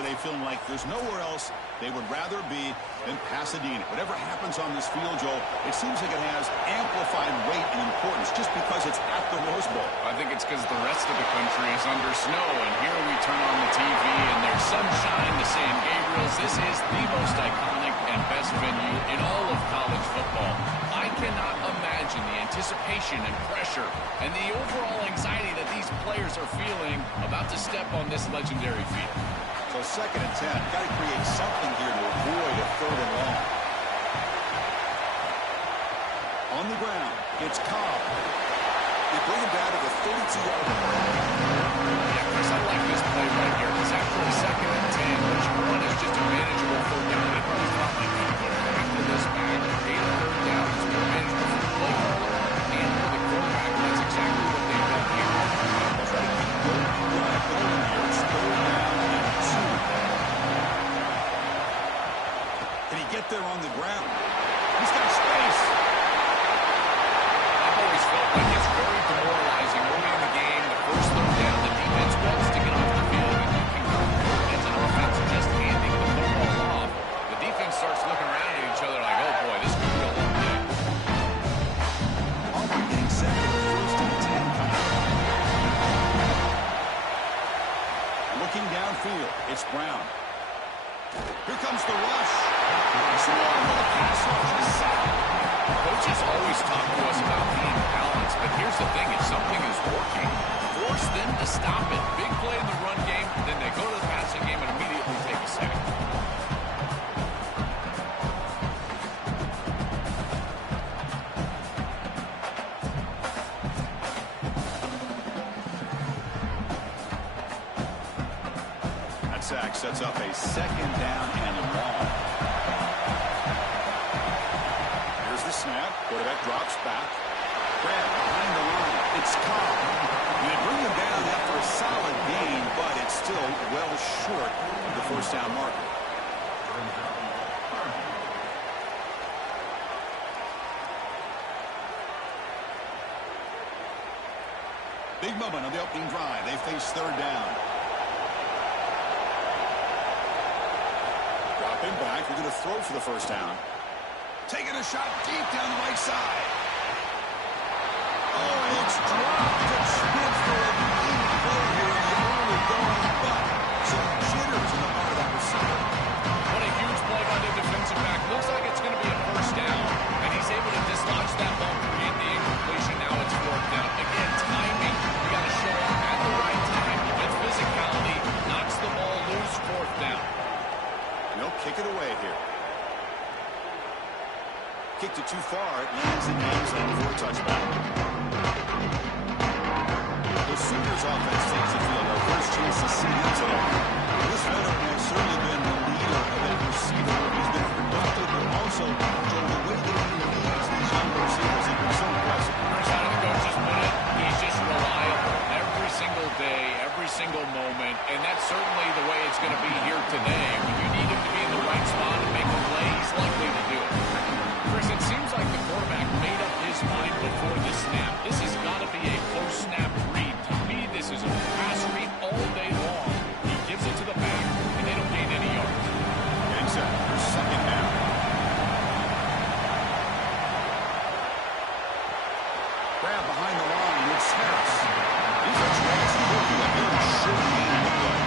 today feeling like there's nowhere else they would rather be than Pasadena. Whatever happens on this field, Joel, it seems like it has amplified weight and importance just because it's at the Rose Bowl. I think it's because the rest of the country is under snow, and here we turn on the TV and there's sunshine to San Gabriel's. This is the most iconic and best venue in all of college football. I cannot imagine the anticipation and pressure and the overall anxiety that these players are feeling about to step on this legendary field. So 2nd and 10. Got to create something here to avoid a 3rd and long. On the ground, it's Cobb. They bring him down to the 32-yard line. Yeah, Chris, I like this play right here because after a 2nd and 10, which one is just a manageable 3rd down, I probably thought they could put after this back. 3rd down is more manageable for the play caller and for the quarterback. That's exactly what they've done here. Try to keep going here. It's 3rd down and 2. Can he get there on the ground? He's got space. I've always felt like it's very demoralizing early in the game. The first 3rd down, the defense wants to get off the field, and you can as an offense just handing the football off. The defense starts looking around at each other like, oh boy, this could be a long day. Auburn getting set for the 1st and 10. Looking downfield, it's Brown. Here comes the rush. Coaches always talk to us about being balanced, but here's the thing. If something is working, force them to stop it. Big play in the run game, then they go to the passing game and immediately take a sack. That sack sets up a 2nd down and long. Snap, quarterback drops back. Grab behind the line. It's Cobb. They bring him down after a solid gain, but it's still well short of the 1st down marker. Big moment on the opening drive. They face 3rd down. Dropping back. We're going to throw for the 1st down. Taking a shot deep down the right side. Oh, and it's dropped. It's good for a big play here. The early going, but some jitters in the part of that receiver. What a huge play by the defensive back. Looks like it's going to be a 1st down, and he's able to dislodge that ball, create the incompletion. Now it's 4th down. Again, timing. You got to show up at the right time. He gets physicality, knocks the ball loose, 4th down. They'll kick it away here. Kicked it too far. It lands in the end zone for a touchback. The Sooners offense takes the field. Our first chance to see him today. This veteran has certainly been the leader of that receiver. He's been productive, but also the way that he leads these young receivers has been so impressive. Here's how the coach just put it. He's just reliable every single day, every single moment, and that's certainly the way it's going to be here today. When you need him to be in the right spot and make a play, he's likely to do it. Chris, it seems like the quarterback made up his mind before the snap. This has got to be a post-snap read. To me, this is a pass read all day long. He gives it to the back, and they don't gain any yards. Except for 2nd down. Grab behind the line. It's Harris. He's a chance to look at him. Should be in the play.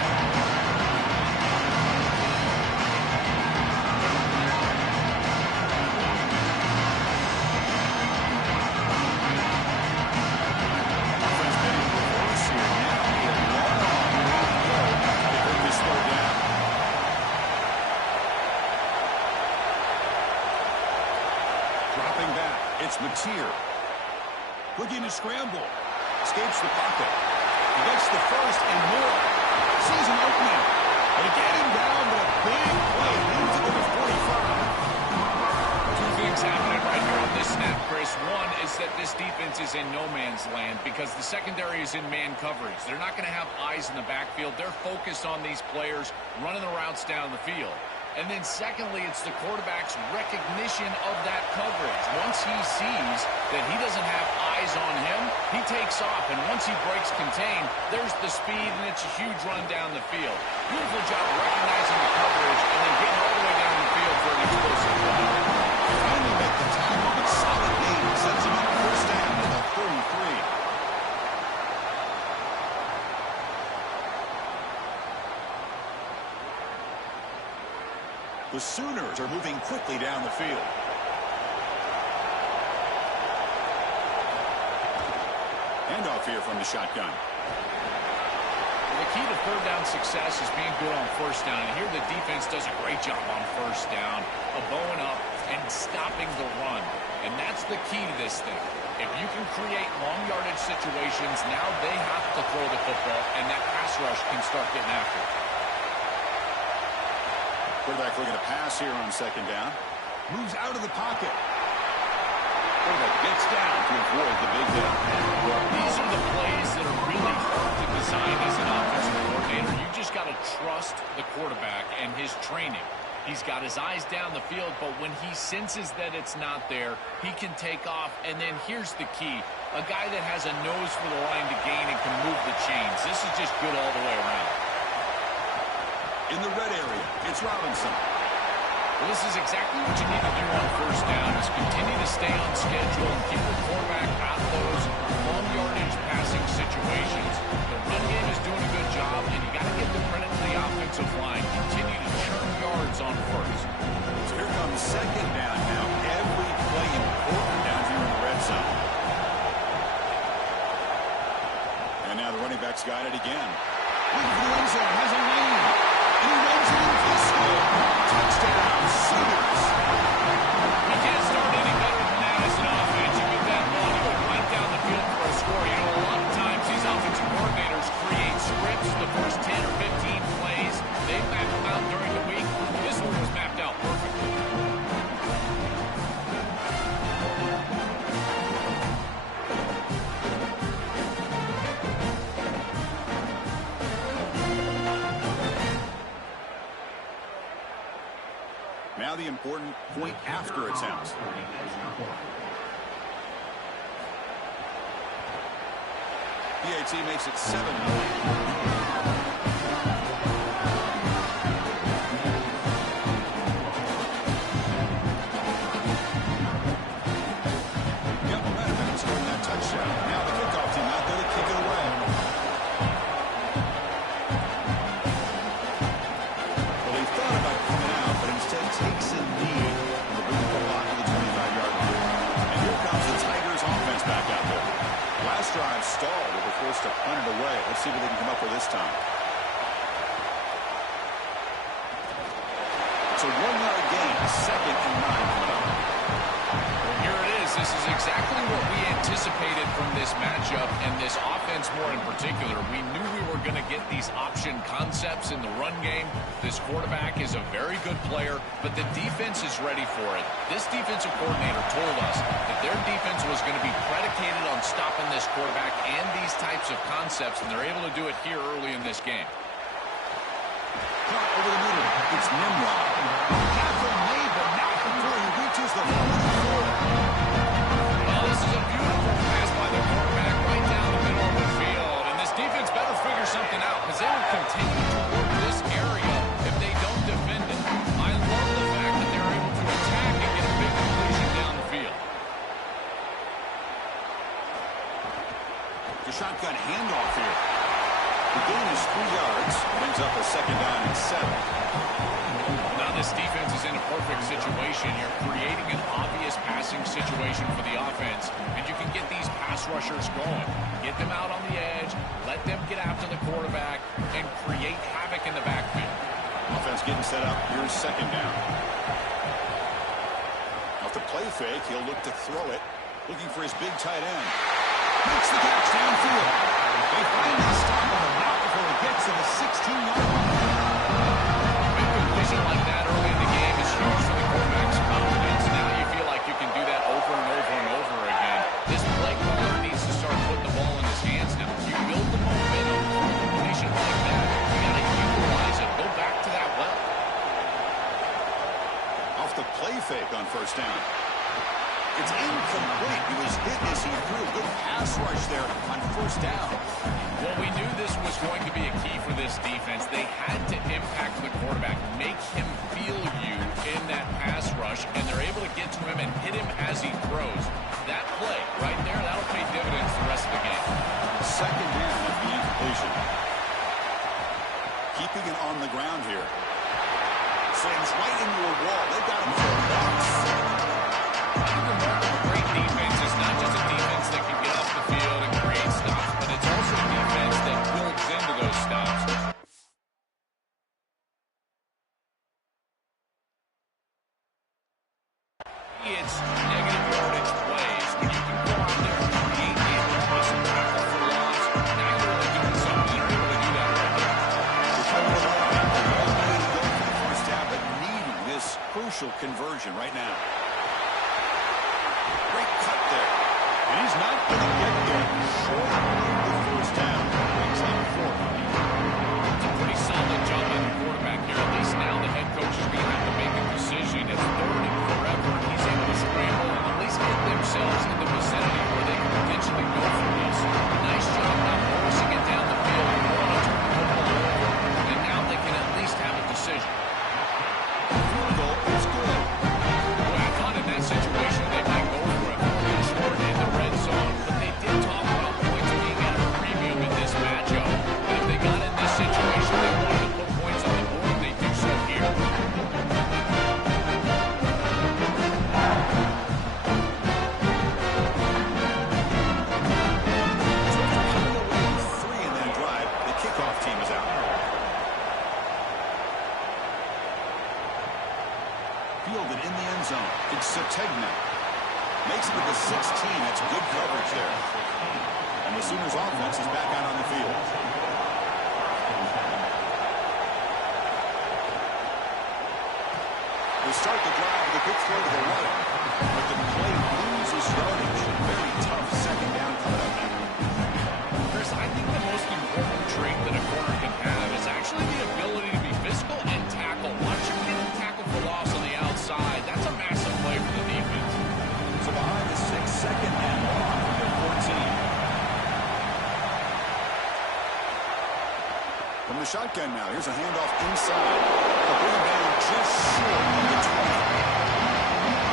Looking to scramble. Escapes the pocket. He gets the 1st and more. Sees an opening. They get him down, but a big play leads him to the 45. Two things happening right here on this snap, Chris. One is that this defense is in no man's land because the secondary is in man coverage. They're not going to have eyes in the backfield. They're focused on these players running the routes down the field. And then secondly, it's the quarterback's recognition of that coverage. Once he sees that he doesn't have eyes on him, he takes off. And once he breaks contain, there's the speed, and it's a huge run down the field. Beautiful job recognizing the coverage and then getting all the way down the field for an explosive run. Finally make the tackle, but solid gain sets him up first down to the 33. The Sooners are moving quickly down the field. Handoff here from the shotgun. The key to third down success is being good on first down. And here the defense does a great job on first down of bowing up and stopping the run. And that's the key to this thing. If you can create long yardage situations, now they have to throw the football, and that pass rush can start getting after it. Quarterback looking to pass here on second down. Moves out of the pocket. Quarterback gets down to avoid the big hit. These are the plays that are really hard to design as an offensive coordinator. You just got to trust the quarterback and his training. He's got his eyes down the field, but when he senses that it's not there, he can take off. And then here's the key. A guy that has a nose for the line to gain and can move the chains. This is just good all the way around. In the red area, it's Robinson. Well, this is exactly what you need to do on first down, is continue to stay on schedule and keep the quarterback out of those long yardage passing situations. The run game is doing a good job, and you got to give the credit to the offensive line. Continue to churn yards on first. So here comes second down now. Every play important down here in the red zone. And now the running back's got it again. Looking for the end zone, has a lane. And he runs it in for the score. Touchdown, Sooners. You can't start any better than that as an offense. You get that ball, you go right down the field for a score. You know, a lot of times these offensive coordinators create scripts the first 10 or 15 plays. They map them out during the week. This one was mapped out perfectly. Now the important point after attempt. PAT makes it 7-9. Touchdown. Now the kickoff team out there to kick it away. Well, he thought about coming out, but instead takes a knee to bring the ball out to the 25-yard line. And here comes the Tigers offense back out there. Last drive stalled. They were forced to punt it away. Let's see what they can come up with this time. It's a 1-yard gain. Second and 9 coming up. This is exactly what we anticipated from this matchup and this offense more in particular. We knew we were going to get these option concepts in the run game. This quarterback is a very good player, but the defense is ready for it. This defensive coordinator told us that their defense was going to be predicated on stopping this quarterback and these types of concepts, and they're able to do it here early in this game. Caught over the middle. It's Nimrod. Tackle made, but not before he reaches the 44. This is a beautiful pass by the quarterback right down the middle of the field. And this defense better figure something out, because they will continue to work this area if they don't defend it. I love the fact that they're able to attack and get a big completion down the field. The shotgun handoff here. The gain is 3 yards. Brings up a second down and 7. Now this defense is in a perfect situation. You're creating an obvious passing situation for the offense, and you can get these pass rushers going. Get them out on the edge, let them get after the quarterback, and create havoc in the backfield. Offense getting set up. Here's second down. Off the play fake, he'll look to throw it. Looking for his big tight end. Makes the catch downfield. They finally stop him, but not before he gets to the 16-yard line. Big completion like that early in the game is huge for the quarterback's confidence. Now you feel like you can do that over and over and over again. This play caller needs to start putting the ball in his hands now. You build the momentum for a completion like that. You got to utilize it. Go back to that well. fake on first down. It's incomplete. He was hit as he threw. Good pass rush there on first down. Well, we knew this was going to be a key for this defense. They had to impact the quarterback, make him feel you in that pass rush, and they're able to get to him and hit him as he throws. That play right there, that'll pay dividends the rest of the game. Second down at the incompletion. Keeping it on the ground here. Slams right into a wall. They've got him for a box. A great defense is not just a defense that can get off the field and create stops, but it's also a defense that builds into those stops. It's negative yardage plays when you can go out there and create a loss and tackle for loss. Now you're really doing something. You're able to do that right there. First down, but needing this crucial conversion right now. Great cut there. And he's not going to get there. Short of the first down. Brings up 4. It's a pretty solid job by the quarterback here. At least now the head coach is going to have to make a decision. It's third and forever. He's able to scramble and at least get themselves in the vicinity where they can potentially go for this. Nice job not forcing it down the field. They want to turn the ball over, and now they can at least have a decision. Field goal is good. Boy, I thought in that situation they might go for it and short in the red zone, but they did talk about points being at a premium in this matchup. And if they got in this situation, they wanted to put points on the board, they do so here. Three and then drive. The kickoff team is out. Fielded in the end zone. It's Sategna. Makes it to the 16. That's good coverage there. And the Sooners offense is back out on the field. They start the drive with a quick throw to the right. But the play loses yardage. Very tough second down coming up now. Chris, I think the most important trait that a corner can have is actually the ability to be physical and tackle. Once you're getting tackled for loss on the outside, that's a massive play for the defense. So behind the 6, second and long from their 14. From the shotgun now, here's a handoff inside. The bring down just short of the 20.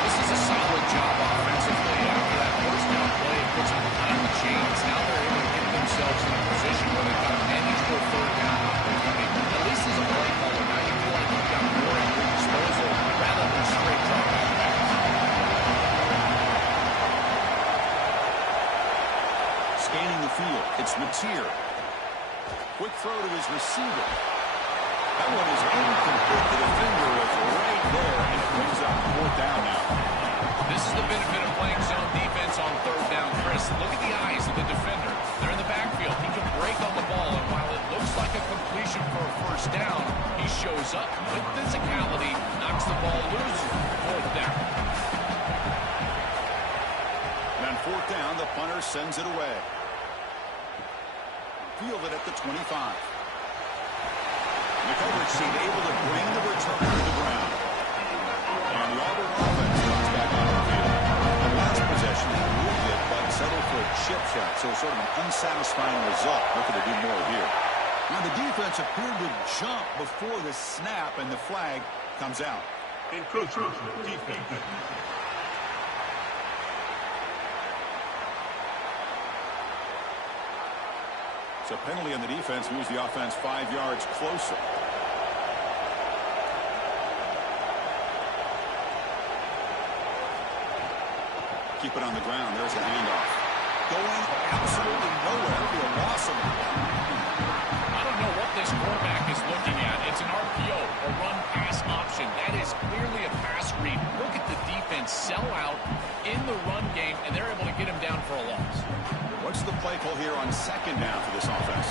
This is a solid job offensively. After that first down play, it puts them behind the chains. Now they're able to get themselves in a position where they've got a manageable third down opportunity. At least as a play caller, now you feel like you've got more at your disposal rather than straight drop back pass. Scanning the field, it's Mateer. Quick throw to his receiver. That one is incomplete. The defender was right there, and it brings up 4th down now. This is the benefit of playing zone defense on third down, Chris. Look at the eyes of the defender. They're in the backfield. He can break on the ball, and while it looks like a completion for a first down, he shows up with physicality, knocks the ball loose, 4th down. And on 4th down, the punter sends it away. Fielded at the 25. The coverage team able to bring the return to the ground. And the Auburn offense comes back on the field. The last possession, they moved it, but settled for a chip shot. So sort of an unsatisfying result. Looking to do more here. Now the defense appeared to jump before the snap, and the flag comes out. Encroachment defense. So penalty on the defense moves the offense 5 yards closer. Keep it on the ground. There's the handoff. Going absolutely nowhere. It'll be a loss of it. I don't know what this quarterback is looking at. It's an RPO, a run-pass option. That is clearly a pass read. Look at the defense sell out in the run game, and they're able to get him down for a loss. What's the play call here on second down for this offense?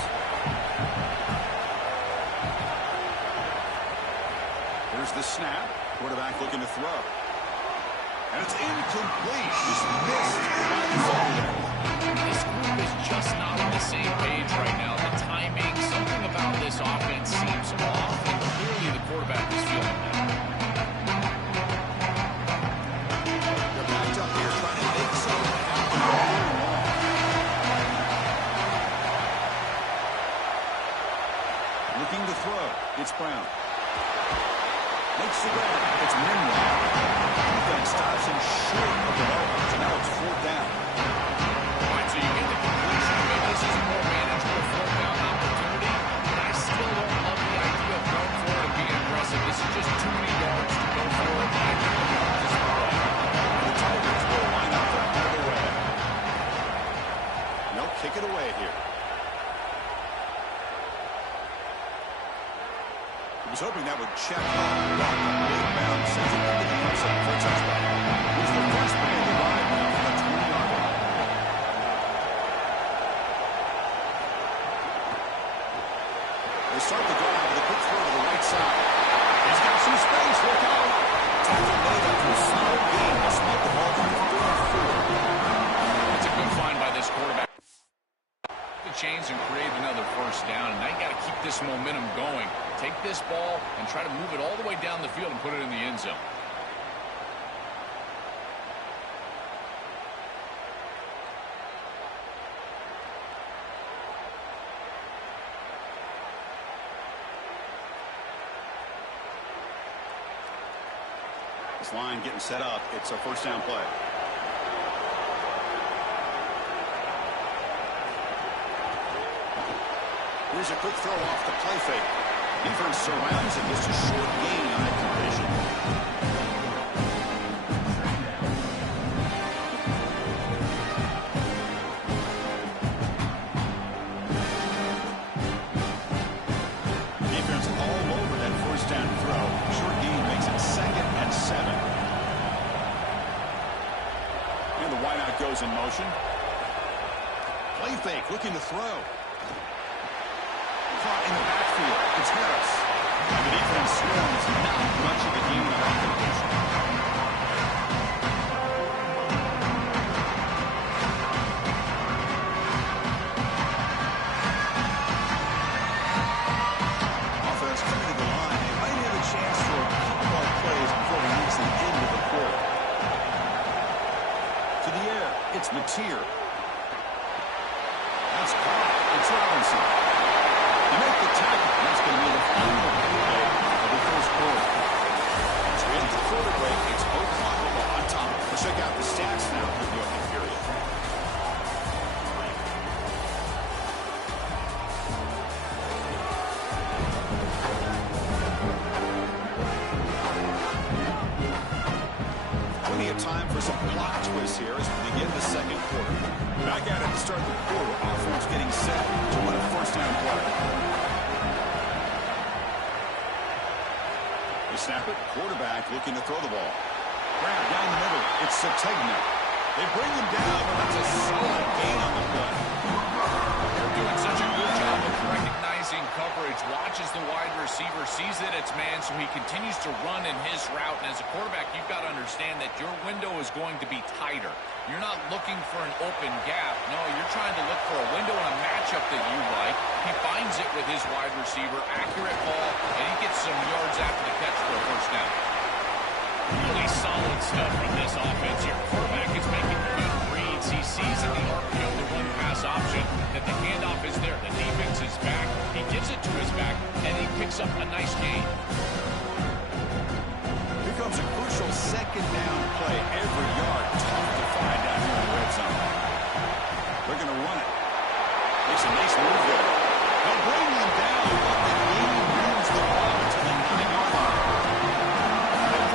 Here's the snap. Quarterback looking to throw. And it's incomplete. Just missed by the defender. This group is just not on the same page right now. The timing, something about this offense seems off, and clearly the quarterback is feeling that. breaks the way. It's Minwell. Defense stops him short of the ball. So now it's fourth down. All right, so you get the conclusion. Maybe this is a more manageable fourth down opportunity, but I still don't love the idea of going for it and being aggressive. This is just too many yards to go for it. I think the mark is play. The Tigers will line up the other way. No, kick it away here. He was hoping that would check off. Inbound sends it into the end zone for a touchdown. He's the first man to ride now from the 20-yard line. They start the drive with a quick throw to the right side. He's got some space. Look out. Tackle made after a solid gain. They'll spot the ball from 34. That's a good find by this quarterback. The chains and create another first down, and now you got to keep this momentum going. Take this ball and try to move it all the way down the field and put it in the end zone. This line getting set up. It's a first down play. Here's a quick throw off the play fake. Defense surrounds him. Just a short gain on that completion. Defense all over that first down throw. Short gain makes it 2nd and 7. And the wideout goes in motion. Play fake, looking to throw. Caught in the backfield. It's Harris. And the defense swarms. Not much of a gain on that completion. Offense coming to the line. They might have a chance for a couple more plays before we reach the end of the quarter. To the air. It's Mateer. That's caught. It's Robinson. You make the tackle. That's going to be the final play of the first quarter. As we enter the quarter break, it's Oklahoma on top. Let's check out the stats now for the opening period. Plenty of time for some plot twists here as we begin the second quarter. Back at it to start the quarter. Offense getting set to win a first down play. They snap it. Quarterback looking to throw the ball. Grab down the middle. It's Sategna. They bring him down, but that's a solid gain on the play. They're doing such a good job of recognizing coverage. Watches the wide receiver, sees that it's man, so he continues to run in his route. And as a quarterback, you've got to understand that your window is going to be tighter. You're not looking for an open gap. No, you're trying to look for a window and a matchup that you like. He finds it with his wide receiver. Accurate ball, and he gets some yards after the catch for a first down. Really solid stuff from this offense here. Quarterback is making good reads. He sees in the RPO the run-pass option that the handoff is there. The defense is back. He gives it to his back, and he picks up a nice gain. Here comes a crucial second down play. Every yard tough to find down here in the red zone. They're going to run it. Makes a nice move there. They'll bring them down, but the game moves the ball to the 9-yard line.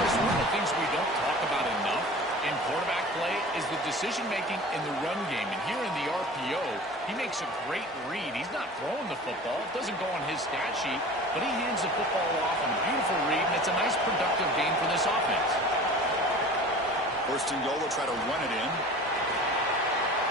Chris, one of the things we don't talk about enough in quarterback play is the decision-making in the run game. And here in the RPO, he makes a great read. He's not throwing the football. It doesn't go on his stat sheet, but he hands the football off on a beautiful read, and it's a nice productive game for this offense. First and goal, they'll try to run it in.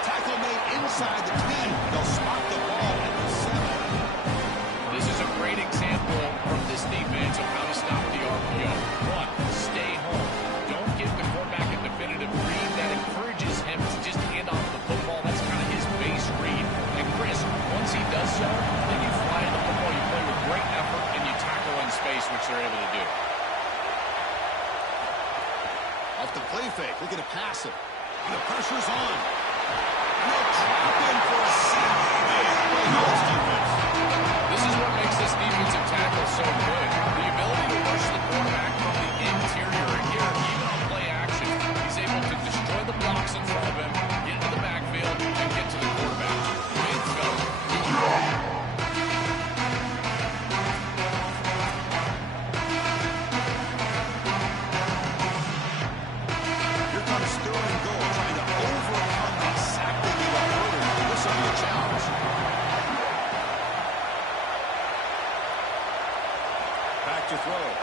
Tackle made inside the 10. They'll spot the ball at the 7. This is a great example from this defense of how to stop the RPO. One, stay home. Don't give the quarterback a definitive read that encourages him to just hand off the football. That's kind of his base read. And Chris, once he does so, then you fly the football, you play with great effort, and you tackle in space, which they're able to do. Off the play fake, looking to pass it. And the pressure's on. And they'll trap in for a sack. This is what makes this defensive tackle so good. The ability to rush the quarterback from the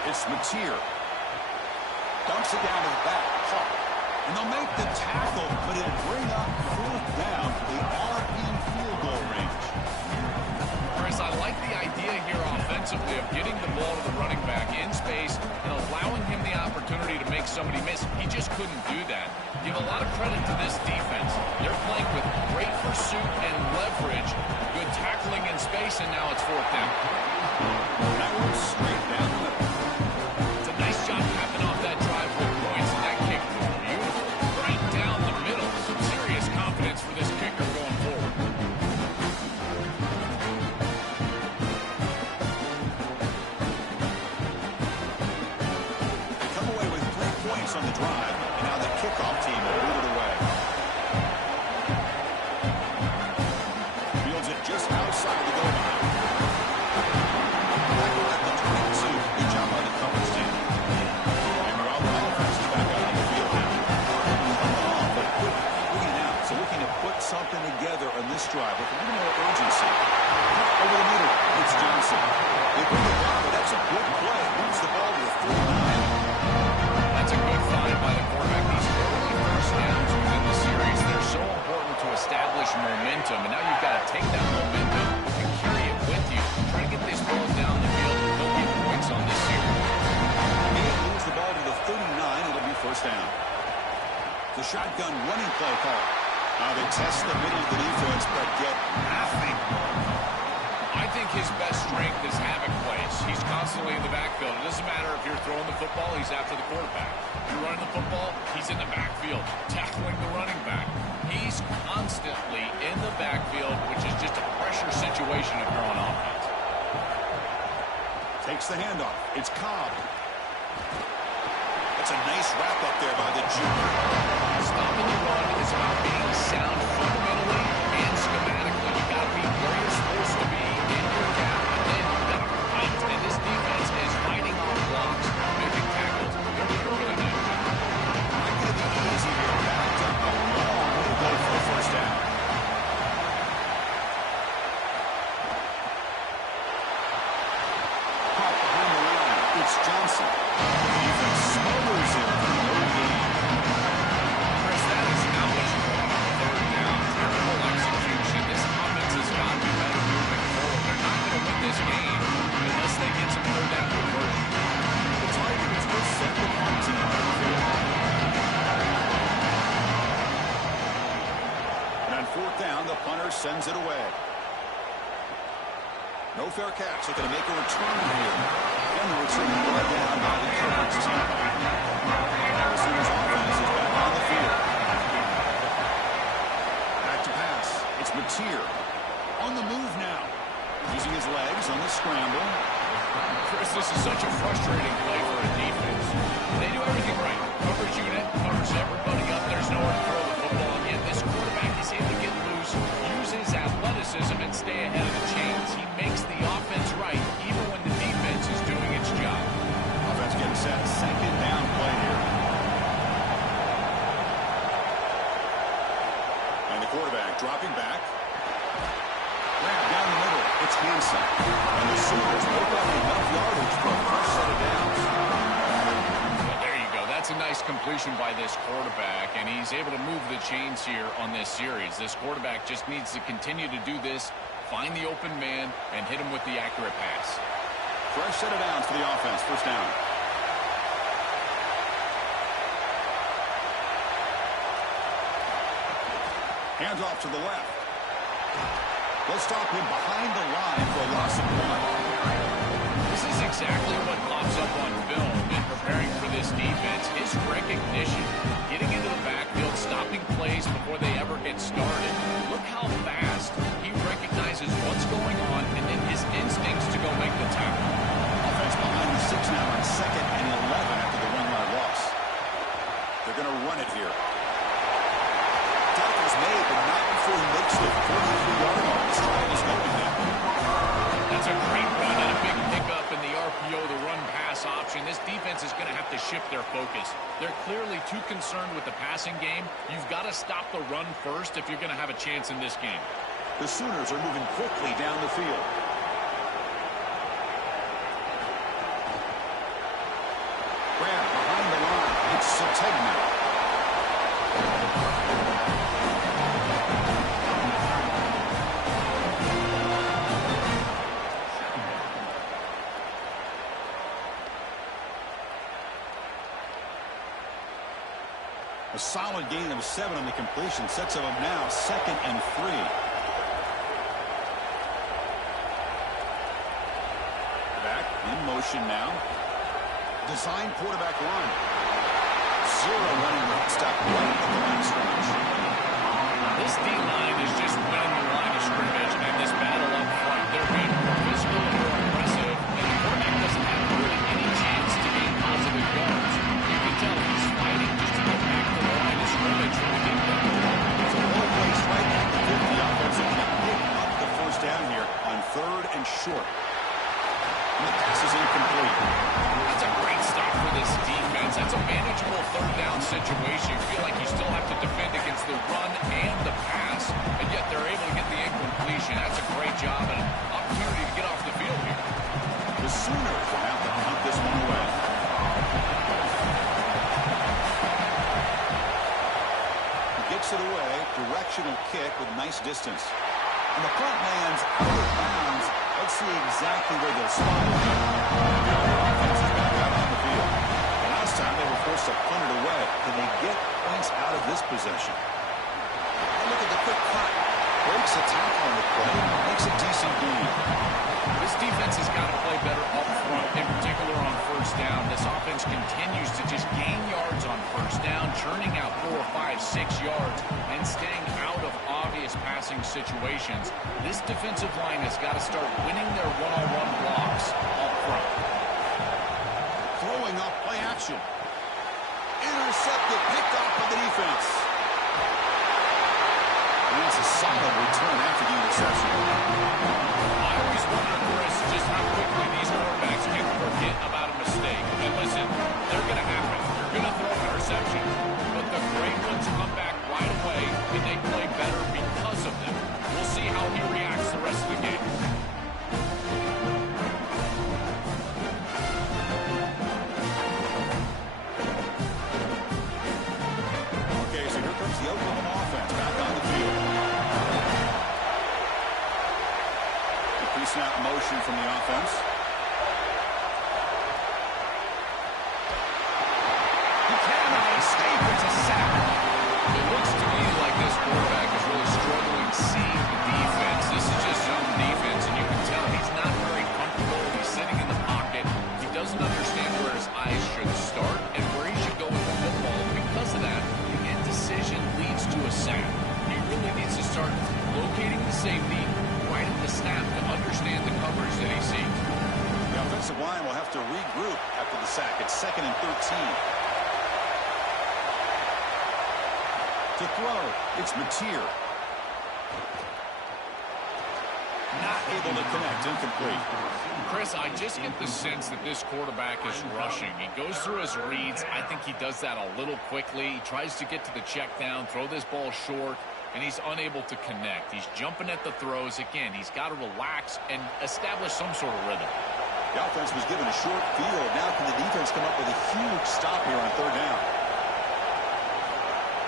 It's Mateer. Dumps it down to the back. Caught. And they'll make the tackle, but it'll bring up fourth down. They are in field goal range. Chris, I like the idea here offensively of getting the ball to the running back in space and allowing him the opportunity to make somebody miss. He just couldn't do that. Give a lot of credit to this defense. They're playing with great pursuit and leverage, good tackling in space, and now it's fourth down. That one's straight down the middle. It's a nice job capping off that drive with points, and that kick was beautiful. Right down the middle. Some serious confidence for this kicker going forward. Come away with 3 points on the drive, and now the kickoff team will lead it away. Fields it just outside the goal line. Back at the 22. Good job by the coverage team. And the offense is back out on the field now. Coming off a quick 3 and out. So looking to put something together on this drive with a little more urgency. Over the middle, it's Johnson. They bring it down, but that's a good play. Moves the ball to the 39. That's a good find by the quarterback. These early first downs within the series, they're so important to establish momentum. And now you've got to take that momentum and carry it with you. Try to get these balls down the field. Don't get points on this series. He moves the ball to the 39. It'll be first down. The shotgun running play call. They test the middle of the defense, but get nothing. I think his best strength is havoc plays. He's constantly in the backfield. It doesn't matter if you're throwing the football, he's after the quarterback. If you're running the football, he's in the backfield, tackling the running back. He's constantly in the backfield, which is just a pressure situation if you're on offense. Takes the handoff. It's Cobb. That's a nice wrap up there by the junior. Stopping the run is about being sound fundamentally and schematically. You've got to be where you're supposed to be in your gap, and then you've got to fight. And this defense is fighting off blocks, making tackles. They're doing a really nice job. Not going to be easy here. Backed up a long way to go for the first down. Caught behind the line. It's Johnson. Defense smothers him for no gain. Chris, that is not what you want on third down. Terrible execution. This offense has got to be better moving forward. They're not going to win this game unless they get some third down conversion. The Tigers will send the punt team on the field. And on fourth down, the punter sends it away. No fair catch. They're going to make a return here. And the return brought down by the coverage team. Arizona's offense is back on the field. Back to pass. It's Mateer. On the move now. Using his legs on the scramble. Chris, this is such a frustrating play for a defense. They do everything right. Coverage unit covers everybody up. There's nowhere to throw the football. And yet this quarterback is able to get loose, use his athleticism, and stay ahead of the chains. He makes the offense right, even when the defense is doing its job. Offense getting set. Second down play here. And the quarterback dropping back. Grab down the middle. It's Hansen. And the Sooners pick up enough yardage for a fresh set of downs. Well, there you go. That's a nice completion by this quarterback, and he's able to move the chains here on this series. This quarterback just needs to continue to do this, find the open man, and hit him with the accurate pass. Fresh set of downs for the offense. First down. Hands off to the left. They'll stop him behind the line for a loss of 1. This is exactly what pops up on film in preparing for this defense. His recognition, getting into the backfield, stopping plays before they ever get started. Look how fast he recognizes what's going on and then his instincts to go make the tackle. Offense behind the 6 now on 2nd and 11 after the one-yard loss. They're going to run it here. Tackle's made, but not before he makes the 43-yard mark. This drive is going now. That's a great run and a big pickup in the RPO, the run-pass option. This defense is going to have to shift their focus. They're clearly too concerned with the passing game. You've got to stop the run first if you're going to have a chance in this game. The Sooners are moving quickly down the field. take now. A solid gain of 7 on the completion sets them up now 2nd and 3. Back in motion now. Design quarterback run. 0 running route stop right at the line of scrimmage. This D-line is just winning the line of scrimmage, and this battle up front, they're being more physical and more aggressive, and the quarterback doesn't have really any chance to gain positive yards. You can tell he's fighting just to get back to the line of scrimmage from the get-go. It's a low place right at the 50. Offense looking to pick up the first down here on 3rd and short. And the pass is incomplete. That's a great stop for this defense. That's a manageable 3rd down situation. You feel like you still have to defend against the run and the pass, and yet they're able to get the incompletion. That's a great job and an opportunity to get off the field here. The Sooners will have to punt this one away. He gets it away. Directional kick with nice distance. And the punt lands out of bounds. Let's see exactly where they'll spot it. The other offense is back out on the field. And last time they were forced to punt it away. Can they get points out of this possession? And look at the quick cut. Breaks a tackle on the play. Makes a decent gain. This defense has got to play better up front, in particular on 1st down. This offense continues to just gain yards on 1st down, churning out 4, 5, 6 yards, and staying out of obvious passing situations. This defensive line has got to start winning their one-on-one blocks up front. Throwing up play action. Intercepted, picked off by the defense. And it's a solid return after the interception. I always wonder, Chris, just how quickly these quarterbacks can forget about a mistake. And listen, they're going to happen. You're going to throw an interception. But the great ones come back right away, and they play better because of them. We'll see how he reacts the rest of the game. Okay, so here comes the Oklahoma offense back on the field. The pre-snap motion from the offense. He cannot escape. It's a sack. It looks to me like this quarterback is really struggling seeing the defense. This is just zone defense, and you can tell he's not very comfortable. He's sitting in the pocket. He doesn't understand where his eyes should start and where he should go with the football. Because of that, the indecision leads to a sack. He really needs to start locating the safety right at the snap to understand the coverage that he sees. The offensive line will have to regroup after the sack. It's 2nd and 13. To throw, it's Mateer. Not able to connect, incomplete. Chris, I just get the sense that this quarterback is rushing. He goes through his reads. I think he does that a little quickly. He tries to get to the check down, throw this ball short, and he's unable to connect. He's jumping at the throws. Again, he's got to relax and establish some sort of rhythm. The offense was given a short field. Now can the defense come up with a huge stop here on 3rd down?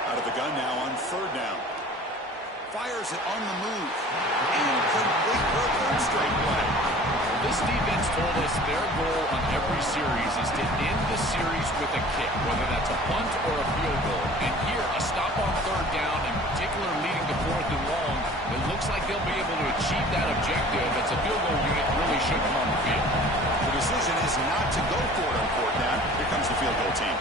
Out of the gun now on 3rd down. Fires it on the move. Incomplete for a 3rd straight play. This defense told us their goal on every series is to end the series with a kick, whether that's a punt or a field goal. And here, a stop on 3rd down, in particular leading to 4th and long, it looks like they'll be able to achieve that objective as a field goal unit really should come on the field. The decision is not to go for it on 4th down. Here comes the field goal team.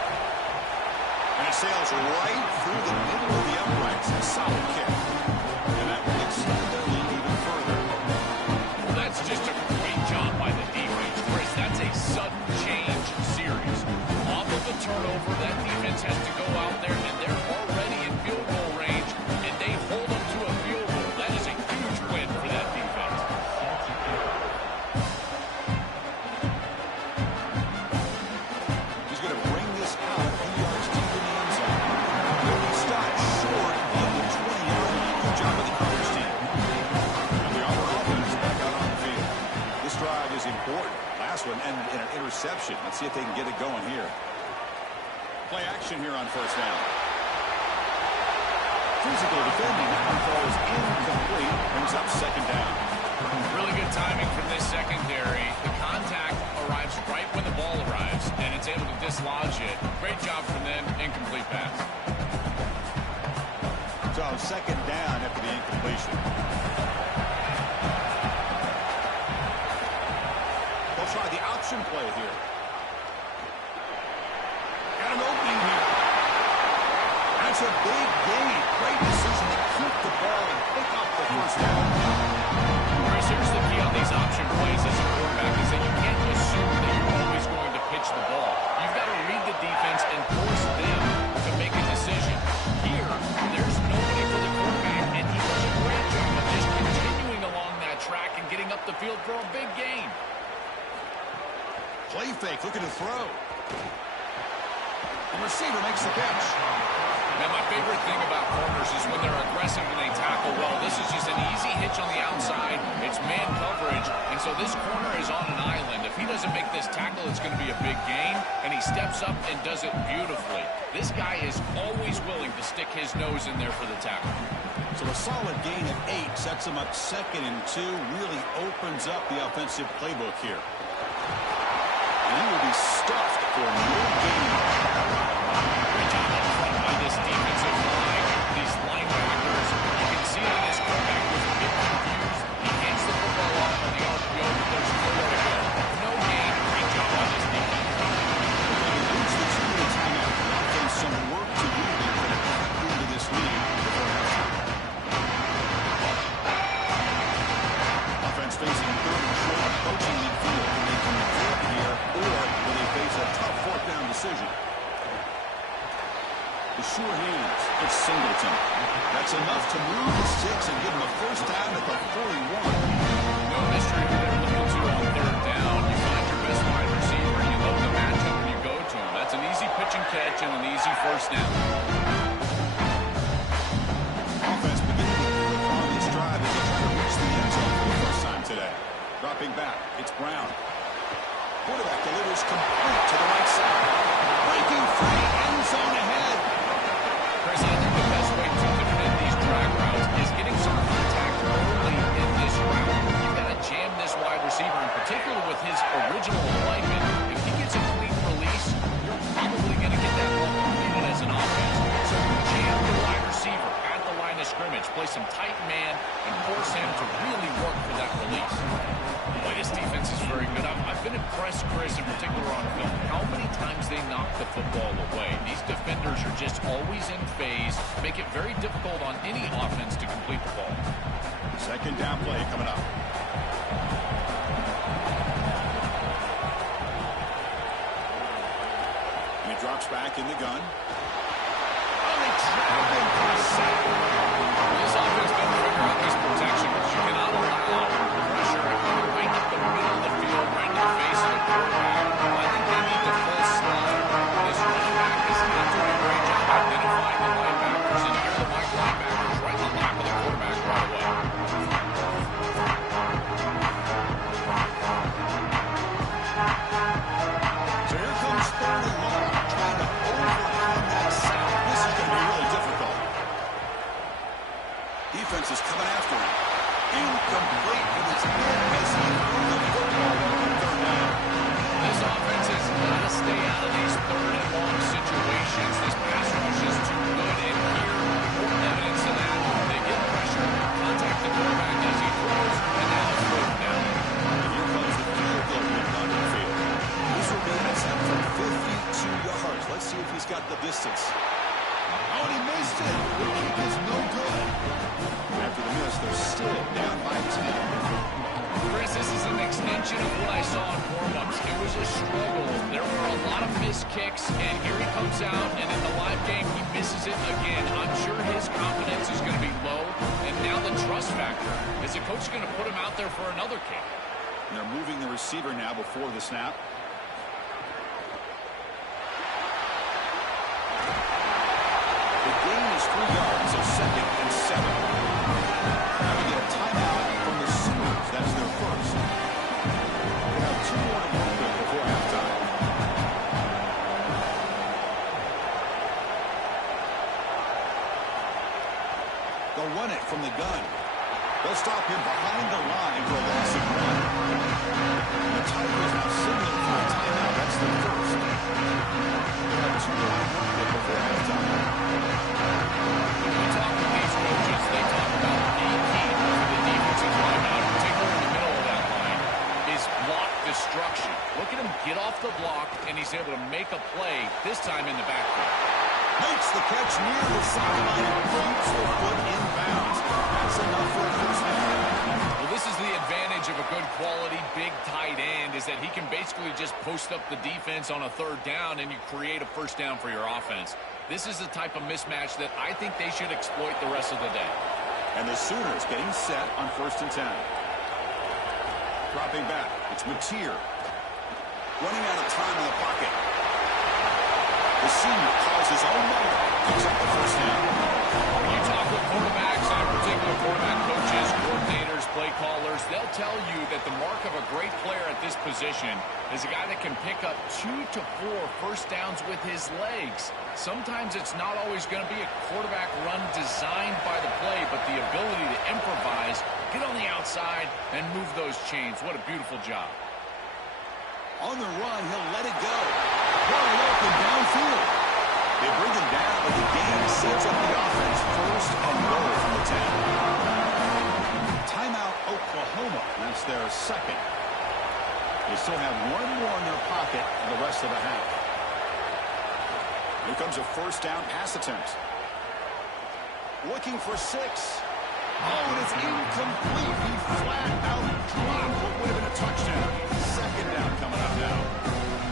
And it sails right through the middle of the uprights. A solid kick. And that will extend their lead even further. Well, that's just a great job by the defense, Chris. That's a sudden change series. Off of a turnover, that defense has to go out there, and they're already in field goal range, and they hold them to a field goal. That is a huge win for that defense. He's going to bring this out a few yards deep in the end zone. He'll be stopped short of the 20-yard line. Good job of the coverage team. And the other offense back out on the field. This drive is important. Last one ended in an interception. Let's see if they can get it going here. play action here on first down. Physical defending now falls incomplete. Brings up second down. Really good timing from this secondary. The contact arrives right when the ball arrives, and it's able to dislodge it. Great job from them. Incomplete pass. So second down after the incompletion. They'll try the option play here. Got an opening here. That's a big gain. Great decision to keep the ball and pick up the first down. Chris, here's the key on these option plays as a quarterback is that you can't assume that you're always going to pitch the ball. You've got to read the defense and force them to make a decision. Here, there's nobody for the quarterback, and he does a great job of just continuing along that track and getting up the field for a big gain. Play fake, looking to throw. The receiver makes the catch. Now, my favorite thing about corners is when they're aggressive and they tackle well. This is just an easy hitch on the outside. It's man coverage, and so this corner is on an island. If he doesn't make this tackle, it's going to be a big gain, and he steps up and does it beautifully. This guy is always willing to stick his nose in there for the tackle. So a solid gain of 8 sets him up 2nd and 2, really opens up the offensive playbook here. And he will be stuffed for no gain. Great job up front by this defensive line. These linebackers, you can see that this quarterback was a bit confused. He hands the football off on the RPO, but there's nowhere to go. No gain. Great job by this defense. Leads the team to timeout. Offense some work to do here to cut into this lead before halftime. Offense facing 3rd and short, approaching midfield. Can they convert here, or will they face a tough 4th down decision? The sure hands. It's Singleton. That's enough to move the sticks and give him a first down at the 41. No mystery who they're looking to on 3rd down. You find your best wide receiver, and you love the matchup, and you go to him. That's an easy pitch and catch and an easy first down. Offense beginning to click on this drive as they try to reach the end zone for the first time today. Dropping back, it's Brown. Quarterback delivers complete to the right side. Breaking free, end zone ahead. Chris, I think the best way to defend these drag routes is getting some contact early in this route. You've got to jam this wide receiver, in particular with his original alignment. If he gets a clean release, you're probably going to get that ball completed as an offense. So jam the wide receiver at the line of scrimmage, play some tight man, and force him to really work for that release. Boy, this defense is very good. I've been impressed, Chris, in particular on film, how many times they knock the football away. These defenders are just always in phase, make it very difficult on any offense to complete the ball. Second down play coming up. And he drops back in the gun. Oh, they trap him for a sack. This offense better figure out these protections. You cannot allow pressure right up the middle of the field, right in the face of the quarterback. I think they need to full slide. This running back is not doing a great job identifying the linebackers, and here are the wide linebackers right in the lap of the quarterback right away. So here comes 3rd and long, trying to overcome that sack. This is going to be really difficult. Defense is coming after him. Incomplete with his head as he threw the football on 3rd down. This offense has got to stay out of these 3rd and long situations. This pass rush is too good, and here, more evidence of that. They get pressure, contact the quarterback as he throws, and now it's 4th down. And here comes the field goal kick onto the field. This will be an attempt from 52 yards. Let's see if he's got the distance. Oh, and he missed it. The kick is no good. After the miss, they're still down by 10. Chris, this is an extension of what I saw in warm-ups. It was a struggle. There were a lot of missed kicks, and here he comes out, and in the live game, he misses it again. I'm sure his confidence is going to be low, and now the trust factor. Is the coach going to put him out there for another kick? And they're moving the receiver now before the snap. The gain is 3 yards, so 2nd and 7. Now we get a timeout from the Sooners. That's their first. They have 2 more to work with before halftime. from the gun. They'll stop him behind the line for a loss of 1. The Tigers now signaling for a timeout. That's the first. They have 2 more to work with before halftime. When we talk to these coaches, they talk about the key to the defensive line, now, particularly in the middle of that line, is block destruction. Look at him get off the block, and he's able to make a play, this time in the backfield. Makes the catch near the sideline and keeps the foot in bounds. That's enough for a first down. Well, this is the advantage of a good quality big tight end, is that he can basically just post up the defense on a 3rd down and you create a first down for your offense. This is the type of mismatch that I think they should exploit the rest of the day. And the Sooners getting set on 1st and 10. Dropping back, it's Mateer. Running out of time in the pocket. The senior calls his own number. Picks up the first down. When you talk with quarterbacks, and in particular quarterback coaches, coordinators, play callers, they'll tell you that the mark of a great player at this position is a guy that can pick up 2 to 4 first downs with his legs. Sometimes it's not always going to be a quarterback run designed by the play, but the ability to improvise, get on the outside, and move those chains. What a beautiful job. On the run, he'll let it go. Wide open downfield. They bring him down, but the game sets up the offense 1st and goal from the 10. Timeout, Oklahoma. That's their 2nd. They still have 1 more in their pocket for the rest of the half. Here comes a first down pass attempt. Looking for 6. Oh, and it's incomplete. He flat out dropped what would have been a touchdown. 2nd down coming up now.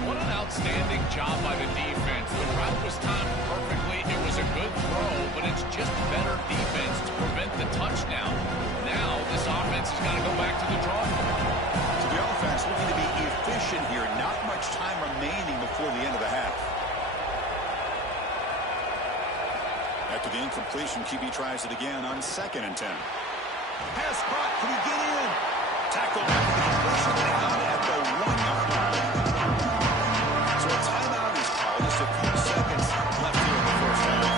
What an outstanding job by the defense. The route was timed perfectly. It was a good throw, but it's just better defense to prevent the touchdown. Now this offense has got to go back to the drawing board. So the offense looking to be efficient here. Not much time remaining before the end of the half. After the incompletion, QB tries it again on 2nd and 10. Pass caught. Can he get in? Tackle after the completion down at the 1-yard line. So a timeout is called. Just a few seconds left here in the first half.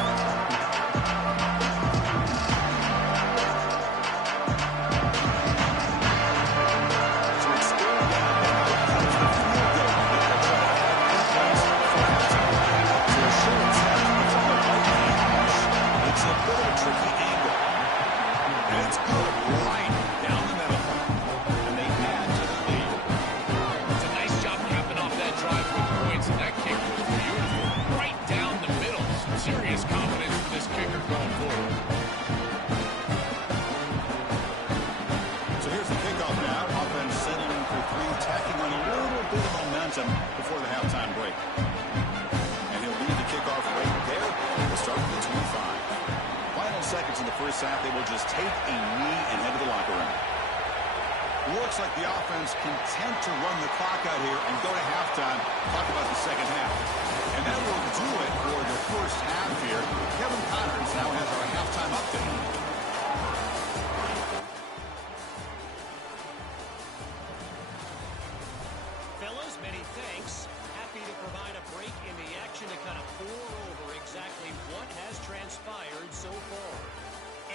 So it's still down, but out comes the field goal. They're trying to have in place for halftime. So a short snap from the right-hand hash. It's a bit of a tricky angle. And it's good right down the middle. And they add to the lead. It's a nice job capping off that drive with points, and that kick was beautiful. Right down the middle. Some serious confidence for this kicker going forward. So here's the kickoff now. Offense settling for 3, tacking on a little bit of momentum before the halftime break. And he'll lead the kickoff right there. We'll start with the 25. Final seconds in the first half. They will just take a knee and head to the locker room. Looks like the offense content to run the clock out here and go to halftime. Talk about the second half. And that will do it for the first half here. Kevin Connors now has our halftime update. Fellas, many thanks. Happy to provide a break in the action to kind of pour over exactly what has transpired so far.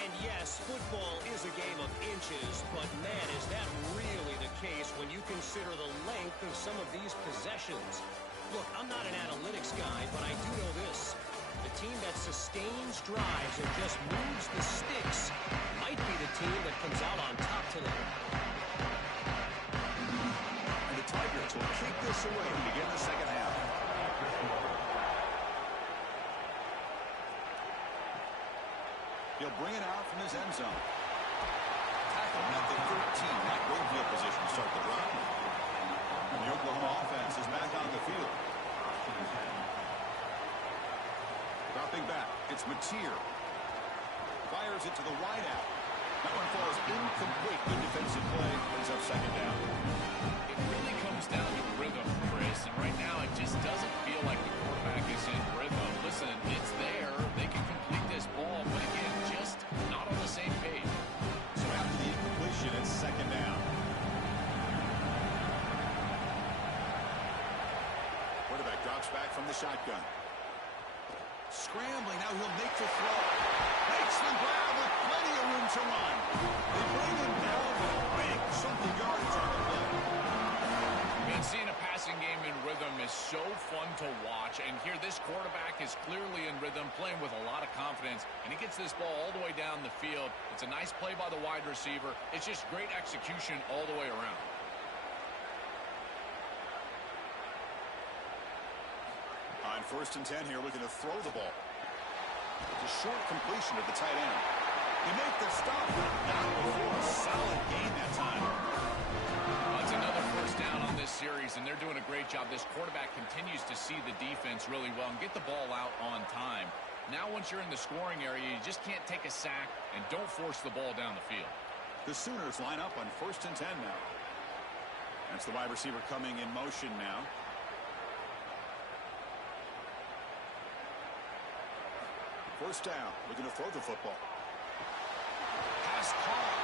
And yes, football is a game of inches, but man, is that really the case when you consider the length of some of these possessions. Look, I'm not an analytics guy, but I do know this. The team that sustains drives and just moves the sticks might be the team that comes out on top tonight. And the Tigers will kick this away to begin the second half. He'll bring it out from his end zone. Tackle at the 13. Not great field position to start the drive. And the Oklahoma offense is back on the field. Dropping back. It's Mateer. Fires it to the wide out. That one falls incomplete. Good defensive play. Brings up second down. It really comes down to rhythm, Chris, and right now it just doesn't feel like the quarterback is in rhythm. Listen, it's there. They can complete this ball, but again, just not on the same page. So after the incompletion, it's second down. Quarterback drops back from the shotgun. Scrambling, now he'll make the throw. Makes the grab with plenty of room to run. They bring him down with a big chunk of yardage on the play. Man, seeing a passing game in rhythm is so fun to watch. And here, this quarterback is clearly in rhythm, playing with a lot of confidence. And he gets this ball all the way down the field. It's a nice play by the wide receiver. It's just great execution all the way around. On 1st and 10 here, looking to throw the ball. It's a short completion to the tight end. They make the stop, but not before a solid gain that time. That's another first down on this series, and they're doing a great job. This quarterback continues to see the defense really well and get the ball out on time. Now once you're in the scoring area, you just can't take a sack and don't force the ball down the field. The Sooners line up on 1st and 10 now. That's the wide receiver coming in motion now. First down, looking to throw the football. Pass caught.